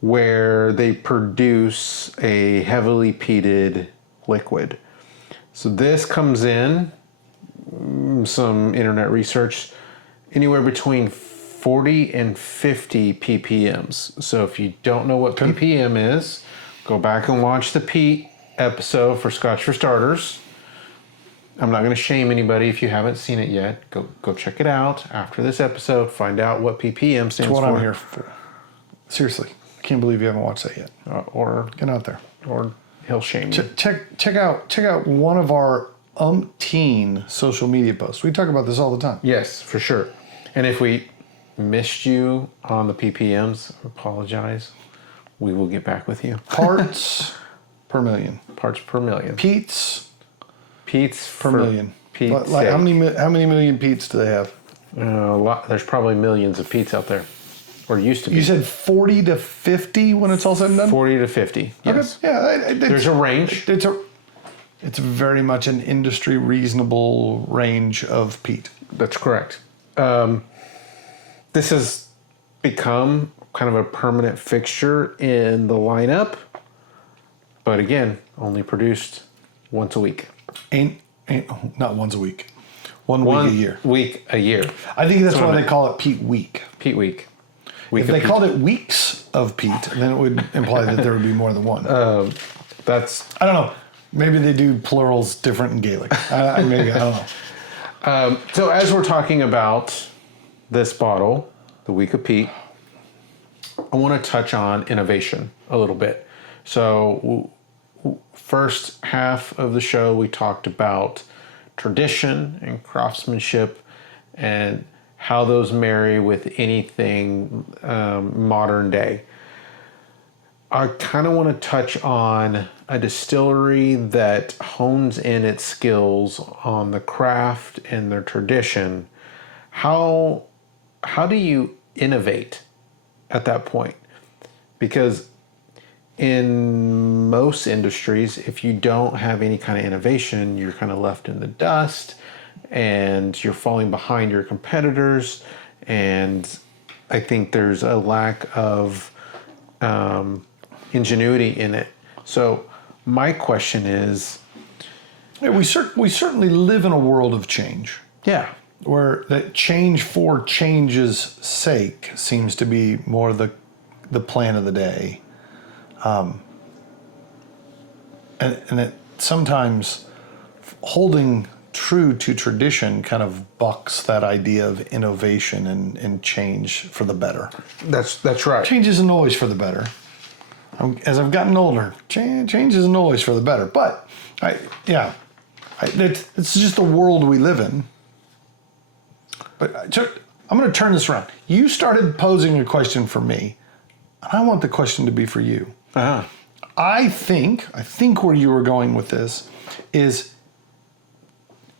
where they produce a heavily peated liquid. So this comes in, some internet research, anywhere between 40 and 50 ppms. So if you don't know what ppm is, go back and watch the Peat episode for Scotch for Starters. I'm not going to shame anybody if you haven't seen it yet. Go check it out after this episode. Find out what ppm stands for. That's what I'm here for. Seriously, I can't believe you haven't watched that yet. Or get out there. Or he'll shame you. Check out one of our umpteen social media posts. We talk about this all the time. Yes, for sure. And if we missed you on the ppms, apologize. We will get back with you. Parts per million. Parts per million. Peats per million. Peat's like how many million peats do they have? A lot. There's probably millions of peats out there, or used to be. You said 40 to 50 when it's all said and done. 40 to 50. Yes. Okay. Yeah. There's a range. It's very much an industry reasonable range of peat. That's correct. This has become kind of a permanent fixture in the lineup, but again, only produced once a week. Ain't not once a week. One week a year. Week a year. I think that's why they call it Peat Week. Peat Week. If they called it weeks of peat, then it would imply that there would be more than one. I don't know. Maybe they do plurals different in Gaelic. Maybe, I don't know. So as we're talking about this bottle, the Week of Peat, I want to touch on innovation a little bit. So first half of the show, we talked about tradition and craftsmanship and how those marry with anything modern day. I kind of want to touch on a distillery that hones in its skills on the craft and their tradition. How do you innovate at that point? Because in most industries, if you don't have any kind of innovation, you're kind of left in the dust and you're falling behind your competitors. And I think there's a lack of ingenuity in it. So my question is... We certainly live in a world of change. Yeah. Where that change for change's sake seems to be more the plan of the day. And it sometimes holding true to tradition kind of bucks that idea of innovation and change for the better. That's right. Change isn't always for the better. As I've gotten older, change isn't always for the better. But it's just the world we live in. But I'm going to turn this around. You started posing a question for me, and I want the question to be for you. Uh-huh. I think where you were going with this is,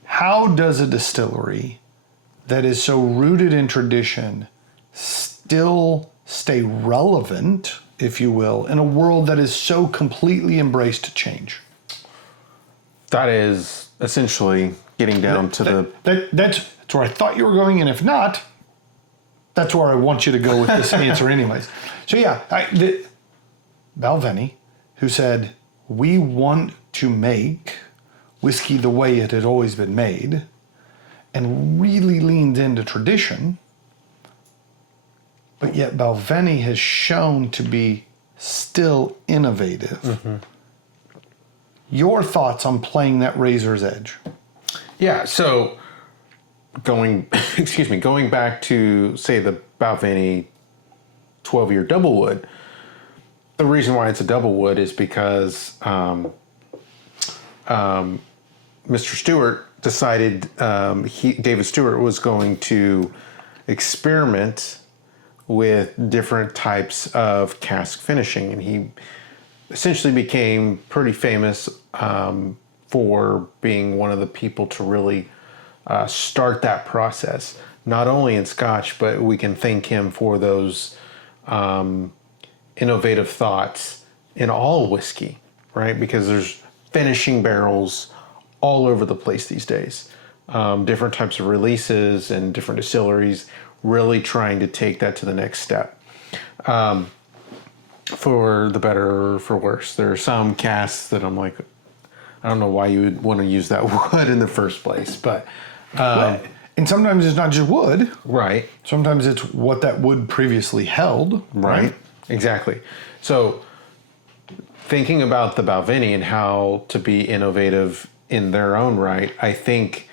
how does a distillery that is so rooted in tradition still stay relevant, if you will, in a world that is so completely embraced change? That is essentially getting down That's where I thought you were going, and if not, that's where I want you to go with this answer anyways. So Balvenie, who said, we want to make whiskey the way it had always been made, and really leaned into tradition, but yet Balvenie has shown to be still innovative. Mm-hmm. Your thoughts on playing that razor's edge? Yeah, so going back to, say, the Balvenie 12-year double wood, the reason why it's a double wood is because Mr. Stewart decided David Stewart was going to experiment with different types of cask finishing, and he essentially became pretty famous for being one of the people to really start that process. Not only in Scotch, but we can thank him for those innovative thoughts in all whiskey, right? Because there's finishing barrels all over the place these days. Different types of releases and different distilleries really trying to take that to the next step. For the better or for worse. There are some casks that I'm like, I don't know why you would want to use that wood in the first place, but... and sometimes it's not just wood. Right. Sometimes it's what that wood previously held. Right? Exactly. So thinking about the Balvenie and how to be innovative in their own right, I think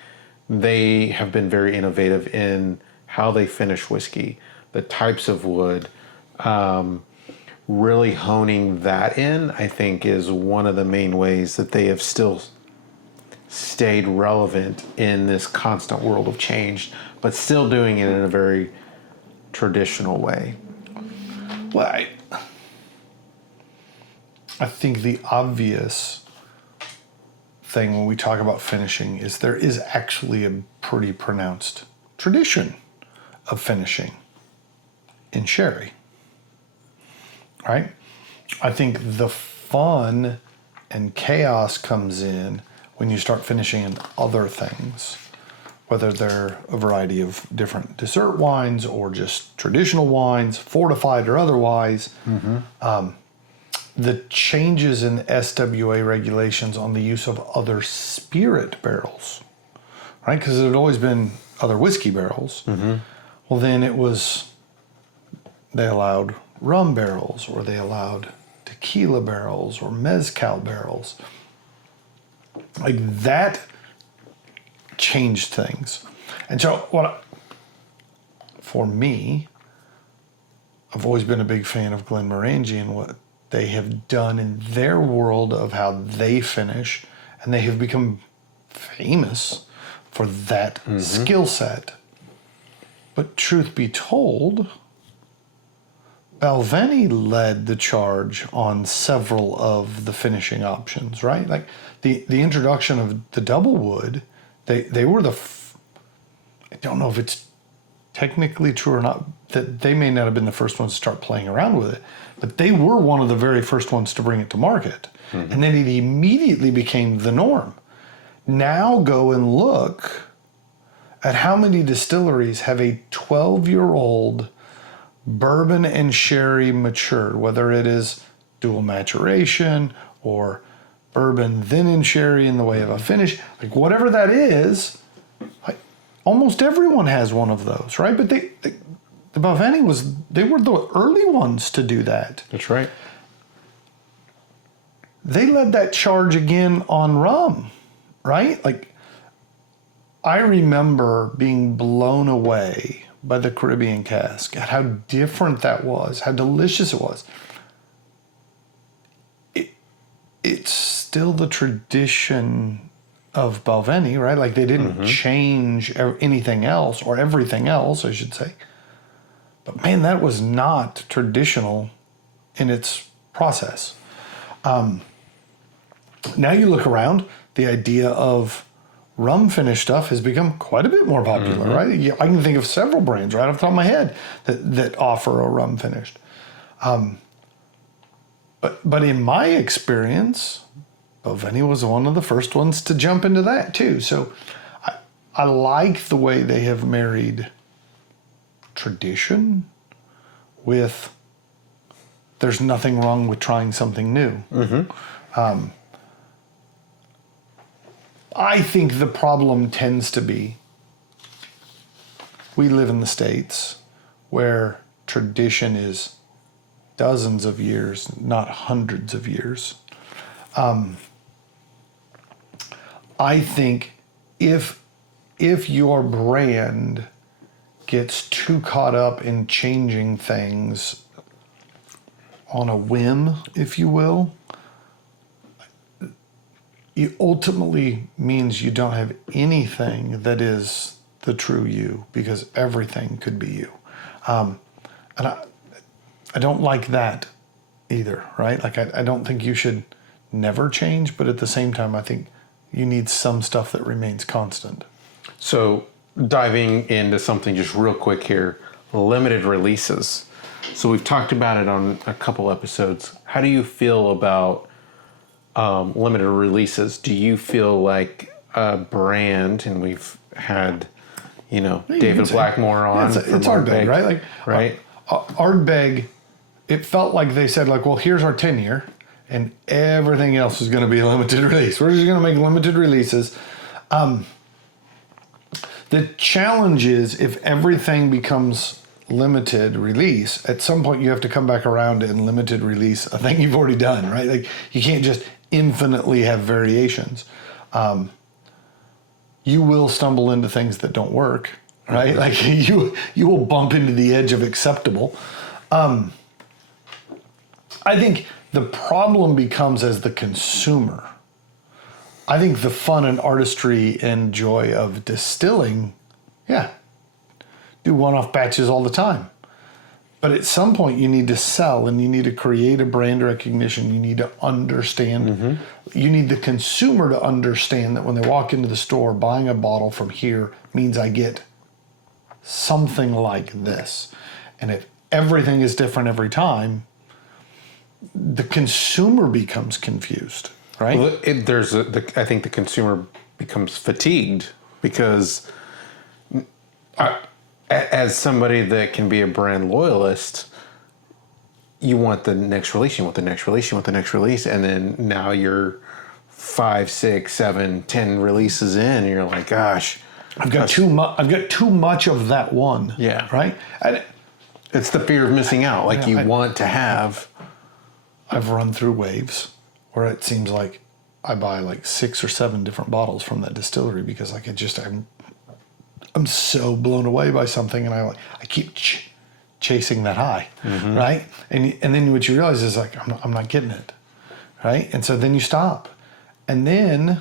they have been very innovative in how they finish whiskey, the types of wood, really honing that in, I think, is one of the main ways that they have still stayed relevant in this constant world of change, but still doing it in a very traditional way. Well, I think the obvious thing when we talk about finishing is there is actually a pretty pronounced tradition of finishing in sherry, right? I think the fun and chaos comes in when you start finishing in other things, whether they're a variety of different dessert wines or just traditional wines, fortified or otherwise. The changes in SWA regulations on the use of other spirit barrels, right? Because there had always been other whiskey barrels. Well, then it was, they allowed rum barrels, or they allowed tequila barrels, or mezcal barrels. Like that changed things. And so for me, I've always been a big fan of Glenmorangie and what they have done in their world of how they finish, and they have become famous for that skill set. But truth be told, Balvenie led the charge on several of the finishing options, right? Like the introduction of the double wood, they were I don't know if it's technically true or not, that they may not have been the first ones to start playing around with it, but they were one of the very first ones to bring it to market. And then it immediately became the norm. Now go and look at how many distilleries have a 12-year-old bourbon and sherry matured, whether it is dual maturation or bourbon then in sherry in the way of a finish, like whatever that is, like almost everyone has one of those, right? But the Balvenie they were the early ones to do that. That's right. They led that charge again on rum, right? Like I remember being blown away by the Caribbean cask, at how different that was, how delicious it was. It's still the tradition of Balvenie, right? Like they didn't change anything else, or everything else, I should say. But man, that was not traditional in its process. Now you look around, the idea of rum finished stuff has become quite a bit more popular, right? I can think of several brands right off the top of my head that offer a rum finished. But in my experience, Balvenie was one of the first ones to jump into that too. So I like the way they have married tradition with there's nothing wrong with trying something new. I think the problem tends to be we live in the States where tradition is dozens of years, not hundreds of years. I think if your brand gets too caught up in changing things on a whim, if you will, it ultimately means you don't have anything that is the true you, because everything could be you. And I don't like that either, right? Like I don't think you should never change, but at the same time, I think you need some stuff that remains constant. So diving into something just real quick here, limited releases. So we've talked about it on a couple episodes. How do you feel about limited releases? Do you feel like a brand, and we've had, David Blackmore on. Yeah, it's Ardbeg, right? Like, right? Ardbeg, it felt like they said, like, well, here's our 10-year, and everything else is going to be a limited release. We're just going to make limited releases. The challenge is if everything becomes limited release, at some point you have to come back around and limited release a thing you've already done, right? Like, you can't just infinitely have variations. You will stumble into things that don't work, right? Like, you will bump into the edge of acceptable. I think the problem becomes as the consumer. I think the fun and artistry and joy of distilling, do one-off batches all the time. But at some point you need to sell and you need to create a brand recognition. You need to understand. You need the consumer to understand that when they walk into the store, buying a bottle from here means I get something like this. And if everything is different every time, the consumer becomes confused, right? Well, I think the consumer becomes fatigued because as somebody that can be a brand loyalist, you want the next release, and then now you're 5, 6, 7, 10 releases in, and you're like, gosh, I've got too much of that one. Yeah. Right? It's the fear of missing out. Like, you want to have. I've run through waves where it seems like I buy like 6 or 7 different bottles from that distillery because I'm so blown away by something, and I keep chasing that high, right? And then what you realize is, like, I'm not getting it, right? And so then you stop, and then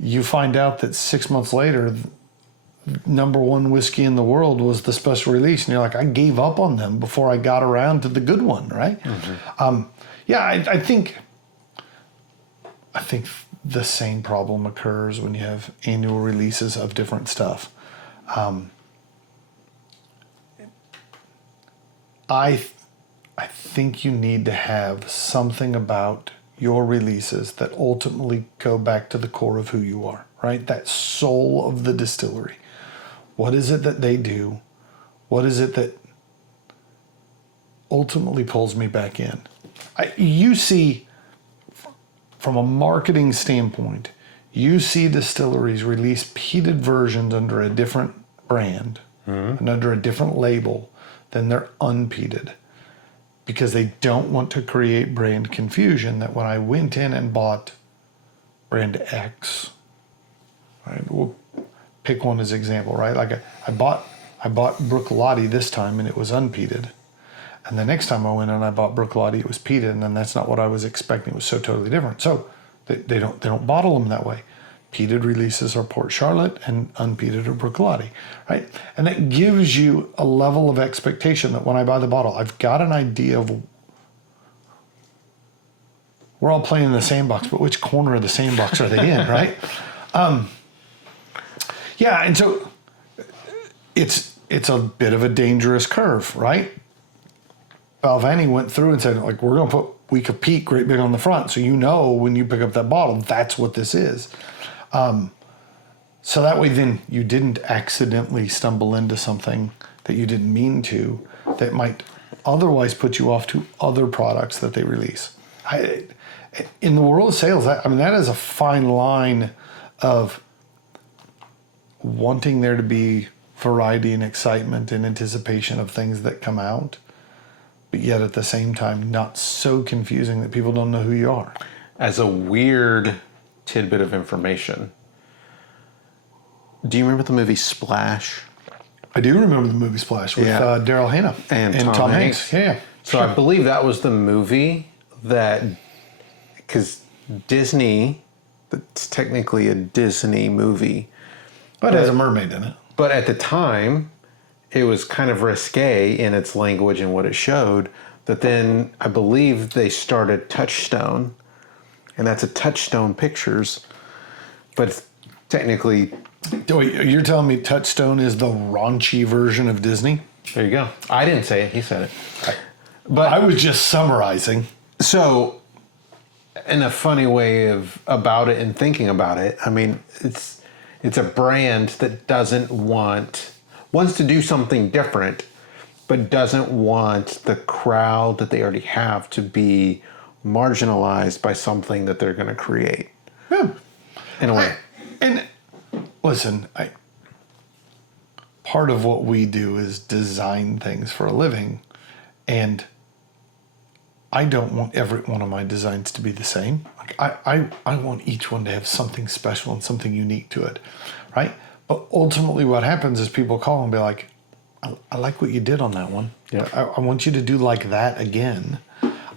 you find out that 6 months later, number one whiskey in the world was the special release, and you're like, I gave up on them before I got around to the good one, right? I think the same problem occurs when you have annual releases of different stuff. I think you need to have something about your releases that ultimately go back to the core of who you are, right? That soul of the distillery. What is it that they do? What is it that ultimately pulls me back in? You see, from a marketing standpoint, you see distilleries release peated versions under a different brand and under a different label than their unpeated, because they don't want to create brand confusion that when I went in and bought brand X, right? We'll pick one as example, right? Like I bought Bruichladdich this time and it was unpeated. And the next time I went and I bought Bruichladdich, it was peated, and then that's not what I was expecting. It was so totally different. So they don't bottle them that way. Peated releases are Port Charlotte, and unpeated are Bruichladdich, right? And that gives you a level of expectation that when I buy the bottle, I've got an idea of, we're all playing in the sandbox, but which corner of the sandbox are they in, right? And so it's a bit of a dangerous curve, right? Balvenie went through and said, like, we're going to put Week of Peat great big on the front, so you know when you pick up that bottle, that's what this is. So that way then you didn't accidentally stumble into something that you didn't mean to that might otherwise put you off to other products that they release. In the world of sales, that is a fine line of wanting there to be variety and excitement and anticipation of things that come out, but yet at the same time not so confusing that people don't know who you are. As a weird tidbit of information, do you remember the movie Splash? I do remember the movie Splash with Daryl Hannah and Tom Hanks. Yeah. So sure. I believe that was the movie that, because Disney, it's technically a Disney movie. But it has a mermaid in it. But at the time, it was kind of risque in its language and what it showed, that then I believe they started Touchstone, and that's a Touchstone Pictures, but it's technically You're telling me Touchstone is the raunchy version of Disney? There you go. I didn't say it. He said it. But I was just summarizing. So, in a funny way about it and thinking about it, I mean, it's a brand that wants to do something different, but doesn't want the crowd that they already have to be marginalized by something that they're going to create. Yeah. In a way. And listen, part of what we do is design things for a living, and I don't want every one of my designs to be the same. Like I want each one to have something special and something unique to it, right? But ultimately what happens is people call and be like, I like what you did on that one. Yeah. I want you to do like that again.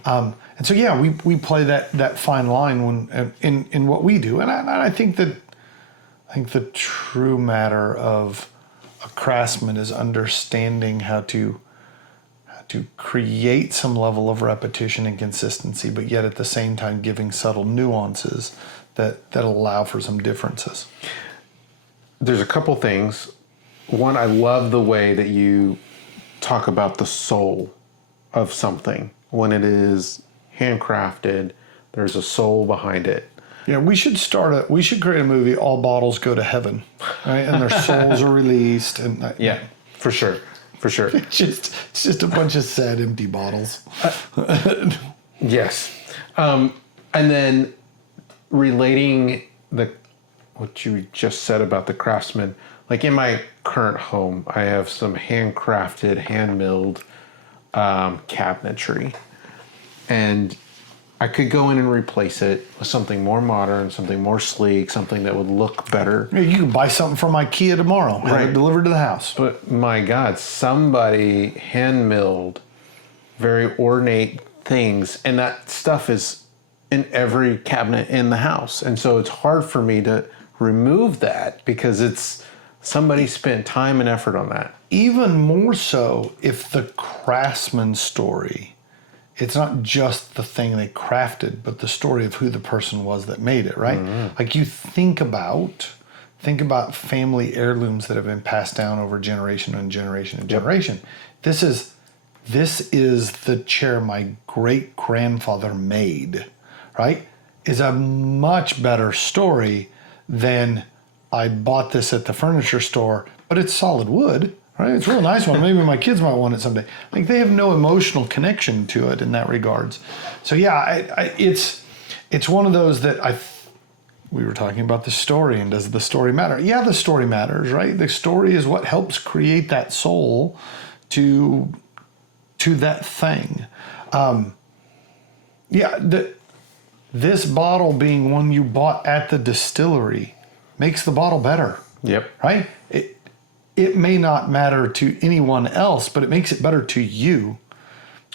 And so, yeah, we play that fine line when in what we do. And I think the true matter of a craftsman is understanding how to create some level of repetition and consistency, but yet at the same time giving subtle nuances that allow for some differences. There's a couple things. One, I love the way that you talk about the soul of something. When it is handcrafted, there's a soul behind it. Yeah, we should create a movie, All Bottles Go to Heaven, right? And their souls are released. And yeah, for sure. For sure. It's just a bunch of sad, empty bottles. Yes. And then relating what you just said about the craftsman, like in my current home, I have some handcrafted, hand-milled cabinetry. And I could go in and replace it with something more modern, something more sleek, something that would look better. You can buy something from IKEA tomorrow, have it delivered to the house. But my God, somebody hand-milled very ornate things, and that stuff is in every cabinet in the house. And so it's hard for me to remove that because it's somebody spent time and effort on that. Even more so if the craftsman's story, it's not just the thing they crafted, but the story of who the person was that made it, right? Mm-hmm. Like you think about family heirlooms that have been passed down over generation and generation and generation. This is the chair my great grandfather made, right? Is a much better story than I bought this at the furniture store, but it's solid wood. Right, it's a real nice one. Maybe my kids might want it someday. Like they have no emotional connection to it in that regards. So yeah, it's one of those that we were talking about the story and does the story matter? Yeah, the story matters, right? The story is what helps create that soul to that thing. This bottle being one you bought at the distillery makes the bottle better. Yep. Right? It may not matter to anyone else, but it makes it better to you.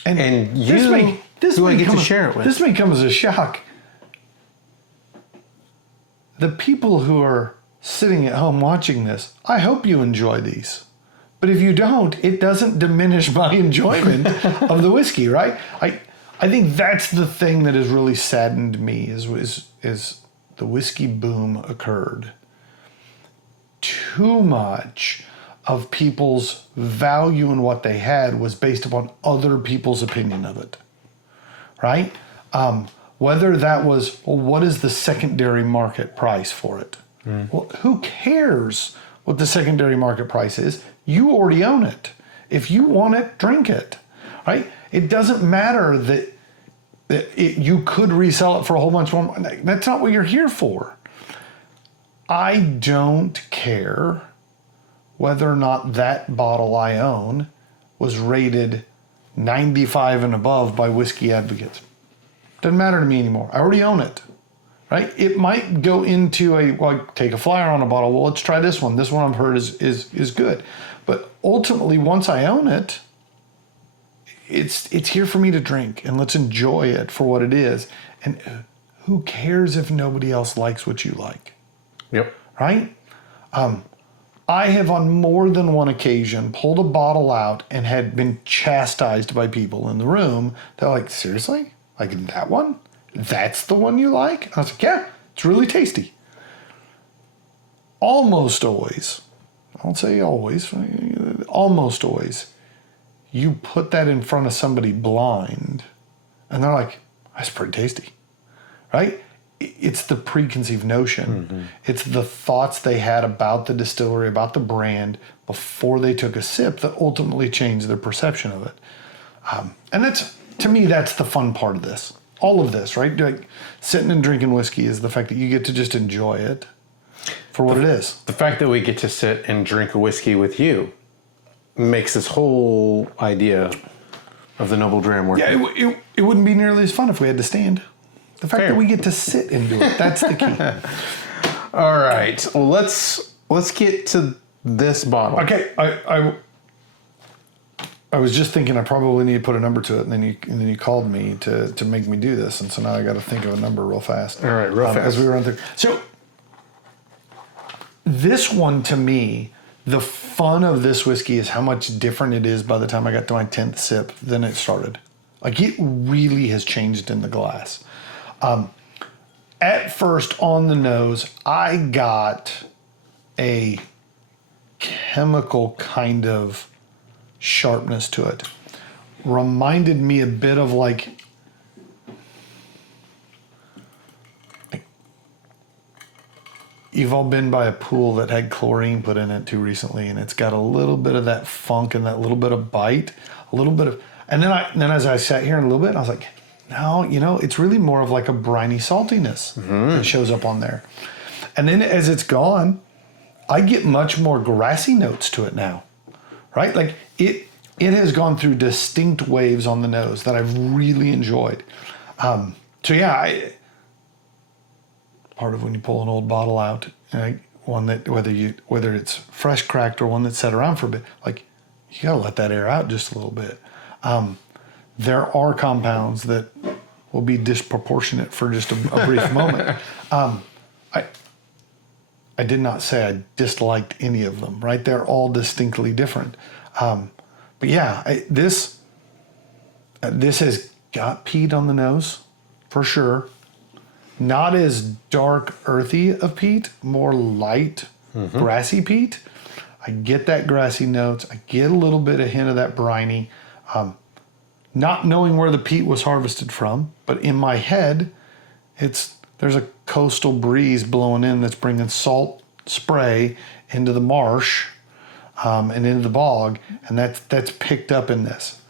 And this may get to share it with. This may come as a shock. The people who are sitting at home watching this, I hope you enjoy these. But if you don't, it doesn't diminish my enjoyment of the whiskey, right? I think that's the thing that has really saddened me is the whiskey boom occurred. Too much of people's value in what they had was based upon other people's opinion of it, right? Whether that was, well, what is the secondary market price for it? Well, who cares what the secondary market price is? You already own it. If you want it, drink it, right? It doesn't matter that you could resell it for a whole bunch more. That's not what you're here for. I don't care whether or not that bottle I own was rated 95 and above by whiskey advocates. Doesn't matter to me anymore. I already own it, right? It might go into take a flyer on a bottle. Well, let's try this one. This one I've heard is good. But ultimately, once I own it, it's here for me to drink, and let's enjoy it for what it is. And who cares if nobody else likes what you like? Yep. Right? I have on more than one occasion pulled a bottle out and had been chastised by people in the room. They're like, seriously? Like that one? That's the one you like? I was like, yeah, it's really tasty. almost always, I won't say always, almost always, you put that in front of somebody blind and they're like, that's pretty tasty, right? It's the preconceived notion. Mm-hmm. It's the thoughts they had about the distillery, about the brand before they took a sip that ultimately changed their perception of it. And that's, to me, that's the fun part of this. All of this, right? Like sitting and drinking whiskey is the fact that you get to just enjoy it for what it is. The fact that we get to sit and drink a whiskey with you makes this whole idea of the NobleDram work. Yeah, it wouldn't be nearly as fun if we had to stand. The fact that we get to sit and do it, that's the key. All right. Well, let's get to this bottle. Okay, I was just thinking I probably need to put a number to it, and then you called me to make me do this, and so now I got to think of a number real fast. All right, real fast. As we run through. So this one, to me, the fun of this whiskey is how much different it is by the time I got to my 10th sip than it started. Like, it really has changed in the glass. At first, on the nose, I got a chemical kind of sharpness to it. Reminded me a bit of like you've all been by a pool that had chlorine put in it too recently, and it's got a little bit of that funk and that little bit of bite, a little bit of, and then as I sat here in a little bit, I was like, no, it's really more of like a briny saltiness that shows up on there. And then as it's gone, I get much more grassy notes to it now, right? Like it has gone through distinct waves on the nose that I've really enjoyed. So yeah, part of when you pull an old bottle out, one that whether it's fresh cracked or one that's sat around for a bit, like you gotta let that air out just a little bit. There are compounds that will be disproportionate for just a brief moment. I did not say I disliked any of them, right? They're all distinctly different. But yeah, this has got peat on the nose, for sure. Not as dark, earthy of peat, more light, grassy peat. I get that grassy notes. I get a little bit of hint of that briny. Not knowing where the peat was harvested from, but in my head, there's a coastal breeze blowing in that's bringing salt spray into the marsh and into the bog, and that's picked up in this.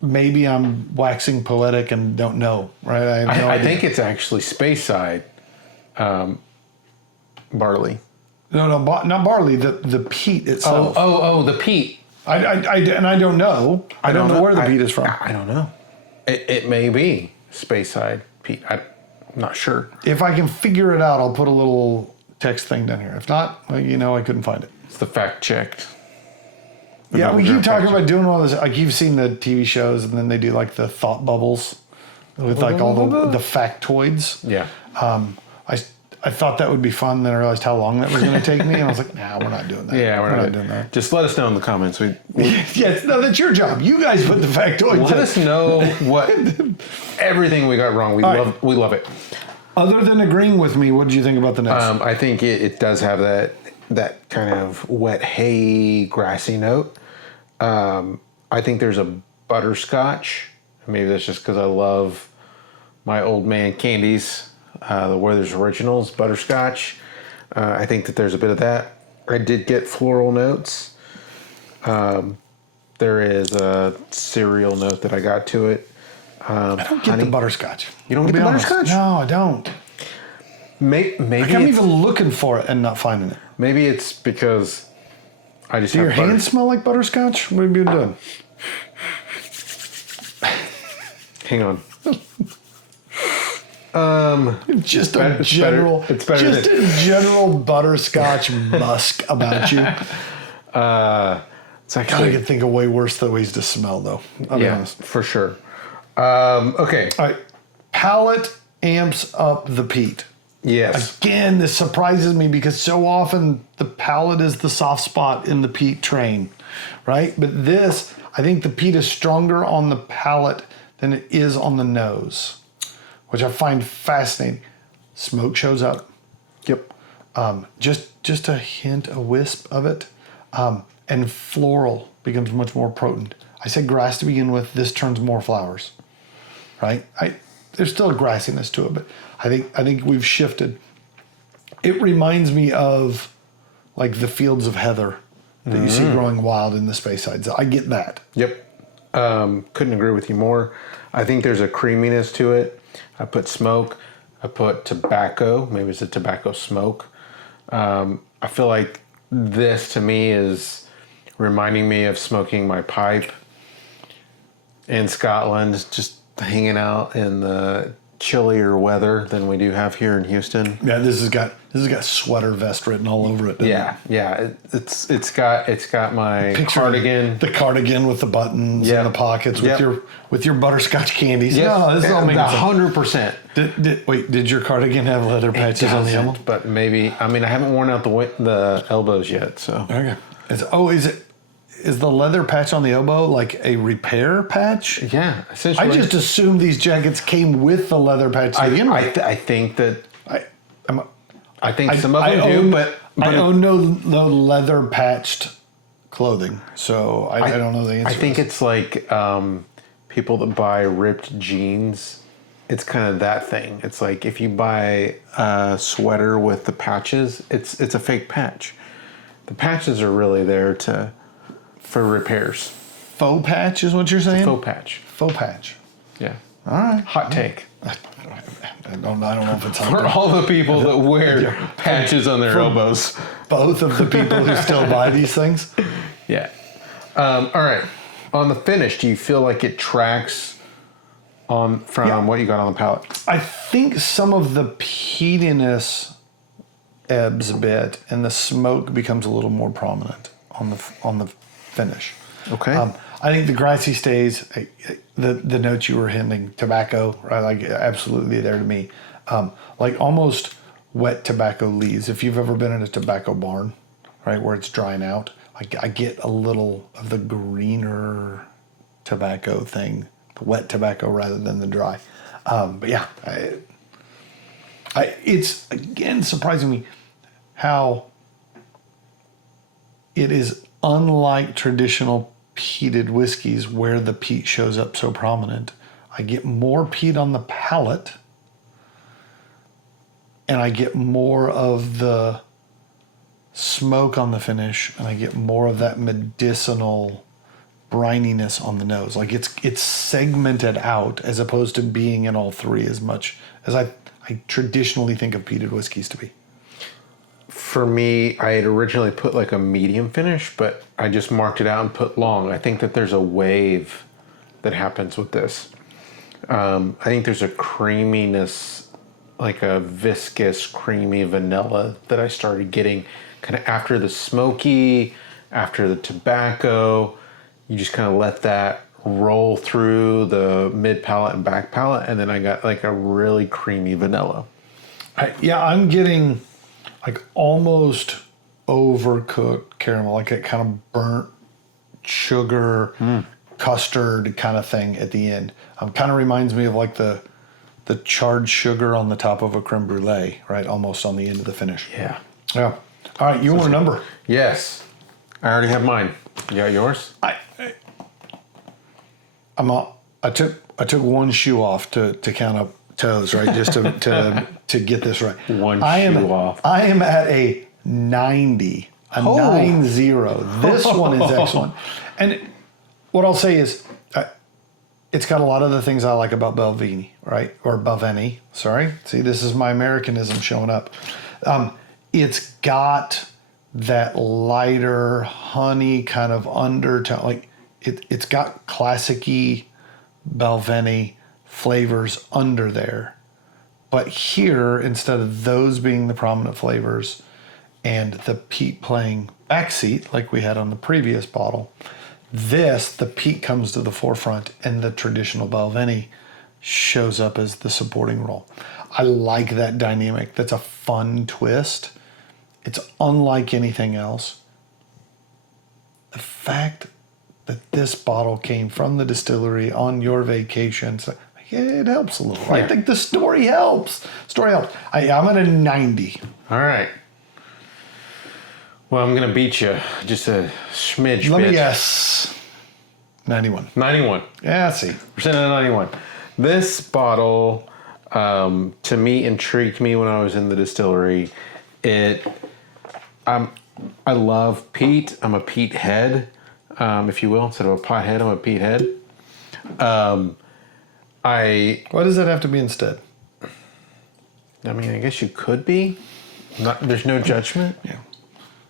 Maybe I'm waxing poetic and don't know, right? I have no idea. I think it's actually Speyside barley. No, not barley. The peat itself. Oh, the peat. I don't know. I don't know where the peat is from. I don't know. It may be Speyside peat. I'm not sure. If I can figure it out, I'll put a little text thing down here. If not, I couldn't find it. It's the fact checked. Yeah, we keep talking about doing all this. Like, you've seen the TV shows, and then they do like the thought bubbles with like all the factoids. Yeah. I thought that would be fun. Then I realized how long that was going to take me, and I was like, "Nah, we're not doing that. Yeah, we're not doing that." Just let us know in the comments. Yes, no, that's your job. You guys put the factoids. Let us know what everything we got wrong. We love it. Other than agreeing with me, what did you think about the nose? I think it does have that kind of wet hay, grassy note. I think there's a butterscotch. Maybe that's just because I love my old man candies. The Werther's Originals butterscotch. I think that there's a bit of that. I did get floral notes. There is a cereal note that I got to it. I don't get the butterscotch. You don't get the butterscotch? No, I don't. Maybe I'm even looking for it and not finding it. Maybe it's because I just Do your hands smell like butterscotch? What have you been doing? Hang on. Just a general butterscotch musk about you. It's actually, I can think of way worse ways to smell, though. I'll be honest. For sure. Okay. All right. Palate amps up the peat. Yes. Again, this surprises me because so often the palate is the soft spot in the peat train, right? But this, I think the peat is stronger on the palate than it is on the nose, which I find fascinating. Smoke shows up. Yep. Just a hint, a wisp of it. And floral becomes much more potent. I said grass to begin with. This turns more flowers, right? There's still a grassiness to it, but I think we've shifted. It reminds me of like the fields of heather that you see growing wild in the Speyside. So I get that. Yep. Couldn't agree with you more. I think there's a creaminess to it. I put smoke. I put tobacco. Maybe it's a tobacco smoke. I feel like this to me is reminding me of smoking my pipe in Scotland, just hanging out in the chillier weather than we do have here in Houston. Yeah, this has got sweater vest written all over it. Yeah. It's got my cardigan. The cardigan with the buttons and the pockets with your butterscotch candies. Yes. No, this is all making 100%. Did your cardigan have leather patches on the elbow? But maybe, I haven't worn out the elbows yet, so. Okay. Is the leather patch on the elbow like a repair patch? Yeah, essentially. I just assumed these jackets came with the leather patch to begin with. I think that. I think I some of them do, but I own no leather patched clothing, so I don't know the answer. I think it's like people that buy ripped jeans. It's kind of that thing. It's like if you buy a sweater with the patches, it's a fake patch. The patches are really there for repairs. Faux patch is what you're saying? Faux patch. Faux patch. Yeah. All right. Hot take. I don't know if it's For all the people that wear patches on their elbows. Both of the people who still buy these things. Yeah. All right. On the finish, do you feel like it tracks from what you got on the palate? I think some of the peatiness ebbs a bit, and the smoke becomes a little more prominent on the finish. Okay. I think the grassy stays. The notes you were hinting, tobacco, right? Like absolutely there to me. Like almost wet tobacco leaves. If you've ever been in a tobacco barn, right, where it's drying out, I get a little of the greener tobacco thing, the wet tobacco rather than the dry. But yeah, it's again surprising me how it is unlike traditional peated whiskeys where the peat shows up so prominent. I get more peat on the palate, and I get more of the smoke on the finish, and I get more of that medicinal brininess on the nose. Like it's segmented out as opposed to being in all three as much as I traditionally think of peated whiskeys to be. For me, I had originally put like a medium finish, but I just marked it out and put long. I think that there's a wave that happens with this. I think there's a creaminess, like a viscous, creamy vanilla that I started getting kind of after the smoky, after the tobacco. You just kind of let that roll through the mid palate and back palate, and then I got like a really creamy vanilla. I'm getting like almost overcooked caramel, like a kind of burnt sugar, custard kind of thing at the end. Kind of reminds me of like the charred sugar on the top of a creme brulee, right? Almost on the end of the finich. Yeah. Yeah. All right, you want a number? Yes. I already have mine. You got yours? I took one shoe off to count up toes, right? Just to get this right. One shoe off. I am at a 90, a 90. This one is excellent. And what I'll say is, it's got a lot of the things I like about Balvenie, right? Or Balvenie, sorry. See, this is my Americanism showing up. It's got that lighter honey kind of undertone. Like it's got classic-y Balvenie flavors under there. But here, instead of those being the prominent flavors and the peat playing backseat like we had on the previous bottle, the peat comes to the forefront and the traditional Balvenie shows up as the supporting role. I like that dynamic. That's a fun twist. It's unlike anything else. The fact that this bottle came from the distillery on your vacation, so it helps a little. I think the story helps. I'm at a 90. All right. Well, I'm going to beat you just a smidge. Let bitch. me guess. 91. 91. Yeah, see. Percent of 91. This bottle, to me, intrigued me when I was in the distillery. I love peat. I'm a peat head, if you will. Instead of a pot head, I'm a peat head. Why does that have to be instead? I mean, I guess you could be. There's no judgment. Yeah.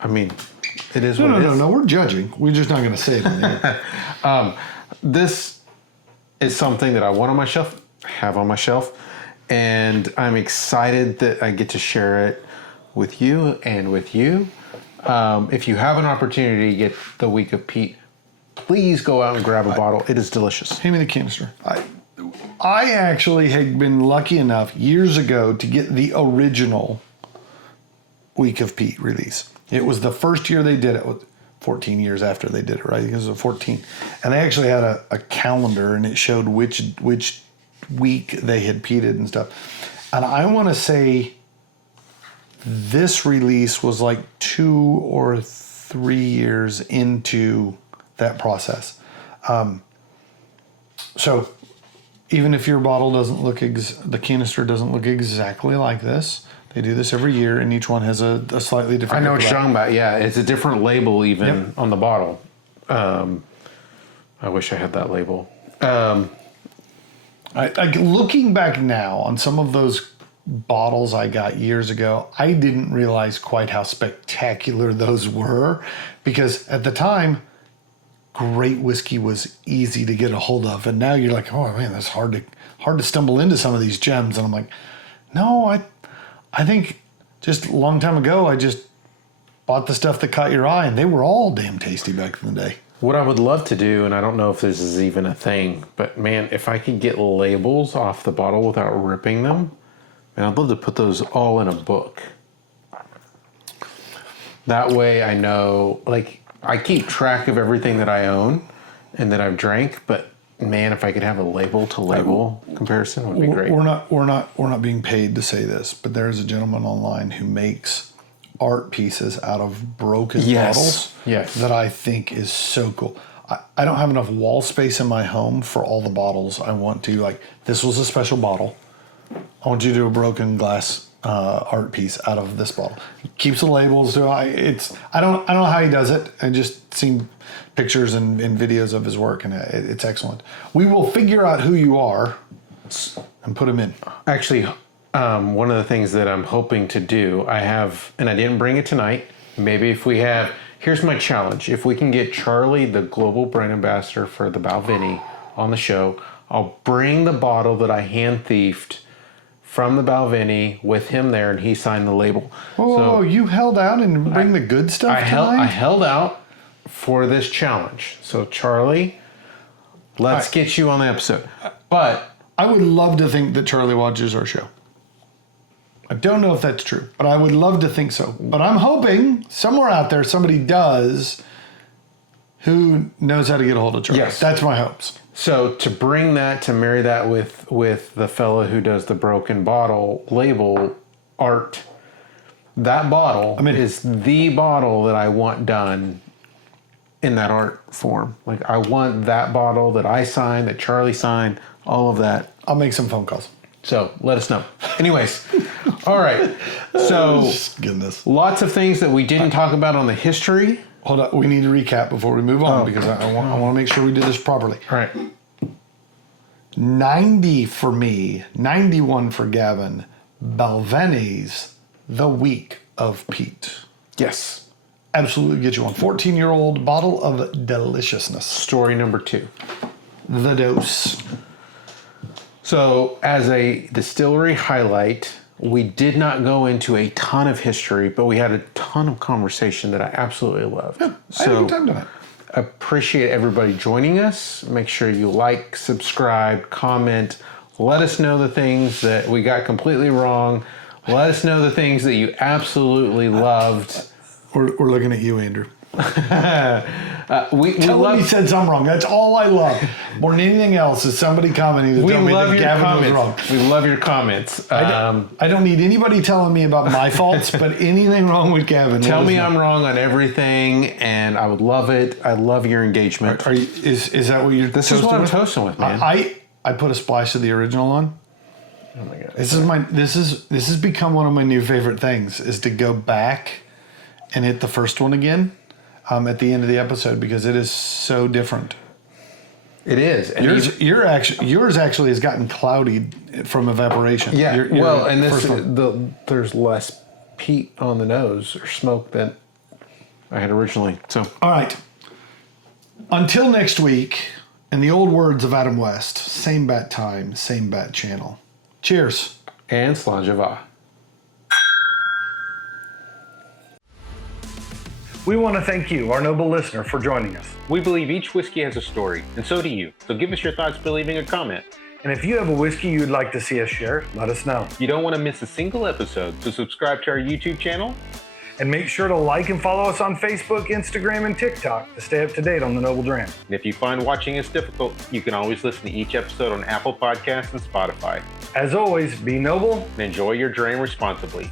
I mean, it is what it is. No, we're judging. We're just not going to say it on here. This is something that I want on my shelf, have on my shelf, and I'm excited that I get to share it with you and with you. If you have an opportunity to get the Week of Peat, please go out and grab a bottle. It is delicious. Hand me the canister. I actually had been lucky enough years ago to get the original Week of Peat release. It was the first year they did it. 14 years after they did it, right? Because it was 14. And they actually had a calendar, and it showed which week they had peated and stuff. And I want to say this release was like 2 or 3 years into that process. So even if your bottle doesn't look, the canister doesn't look exactly like this, they do this every year, and each one has a slightly different. I know what you're talking about. Yeah, it's a different label even on the bottle. I wish I had that label. Looking back now on some of those bottles I got years ago, I didn't realize quite how spectacular those were, because at the time, great whiskey was easy to get a hold of, and now you're like, oh man, that's hard to stumble into some of these gems. And I'm like, no, I think just a long time ago, I just bought the stuff that caught your eye, and they were all damn tasty back in the day. What I would love to do, and I don't know if this is even a thing, but man, if I could get labels off the bottle without ripping them, man, I'd love to put those all in a book. That way I know, like, I keep track of everything that I own and that I've drank, but man, if I could have a label to label comparison, would be great. We're not being paid to say this, but there is a gentleman online who makes art pieces out of broken bottles. Yes. That I think is so cool. I don't have enough wall space in my home for all the bottles I want to. Like, this was a special bottle. I want you to do a broken glass art piece out of this bottle. He keeps the labels. I don't know how he does it. I just seen pictures and videos of his work, and it's excellent. We will figure out who you are and put him in. Actually, one of the things that I'm hoping to do, and I didn't bring it tonight. Maybe if we have, here's my challenge. If we can get Charlie, the global brand ambassador for the Balvenie, on the show, I'll bring the bottle that I hand thiefed from the Balvenie with him there, and he signed the label. Oh, so you held out and bring the good stuff tonight? I held out for this challenge. So Charlie, let's get you on the episode. But I would love to think that Charlie watches our show. I don't know if that's true, but I would love to think so. But I'm hoping somewhere out there somebody does who knows how to get a hold of Charlie. Yes. That's my hopes. So to bring that, to marry that with the fellow who does the broken bottle label art, that bottle is the bottle that I want done in that art form. Like, I want that bottle that I signed, that Charlie signed, all of that. I'll make some phone calls. So let us know. Anyways, all right. So goodness, lots of things that we didn't talk about on the history. Hold on, we need to recap before we move on, because I want to make sure we do this properly. All right. 90 for me, 91 for Gavin. Balvenie's The Week of Peat. Yes. Absolutely get you one. 14-year-old bottle of deliciousness. Story number 2. The dose. So, as a distillery highlight, we did not go into a ton of history, but we had a ton of conversation that I absolutely loved. Yeah, I had a good time tonight. Appreciate everybody joining us. Make sure you like, subscribe, comment. Let us know the things that we got completely wrong. Let us know the things that you absolutely loved. We're looking at you, Andrew. We Tell him he said something wrong. That's all I love. More than anything else is somebody commenting to tell me that Gavin was wrong. We love your comments. I don't need anybody telling me about my faults, but anything wrong with Gavin. Tell me I'm wrong on everything, and I would love it. I love your engagement. Is that what you're This is what I'm toasting with, man. I put a splash of the original on. Oh my god. This has become one of my new favorite things, is to go back and hit the first one again at the end of the episode, because it is so different. It is. And yours actually has gotten cloudy from evaporation. Yeah. There's less peat on the nose or smoke than I had originally. So. All right. Until next week, in the old words of Adam West, same bat time, same bat channel. Cheers. And Slàinte. We want to thank you, our noble listener, for joining us. We believe each whiskey has a story, and so do you. So give us your thoughts by leaving a comment. And if you have a whiskey you'd like to see us share, let us know. You don't want to miss a single episode, so subscribe to our YouTube channel. And make sure to like and follow us on Facebook, Instagram, and TikTok to stay up to date on the Noble Dram. And if you find watching us difficult, you can always listen to each episode on Apple Podcasts and Spotify. As always, be noble And enjoy your dram responsibly.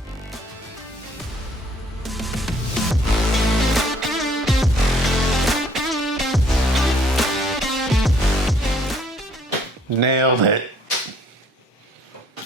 Nailed it.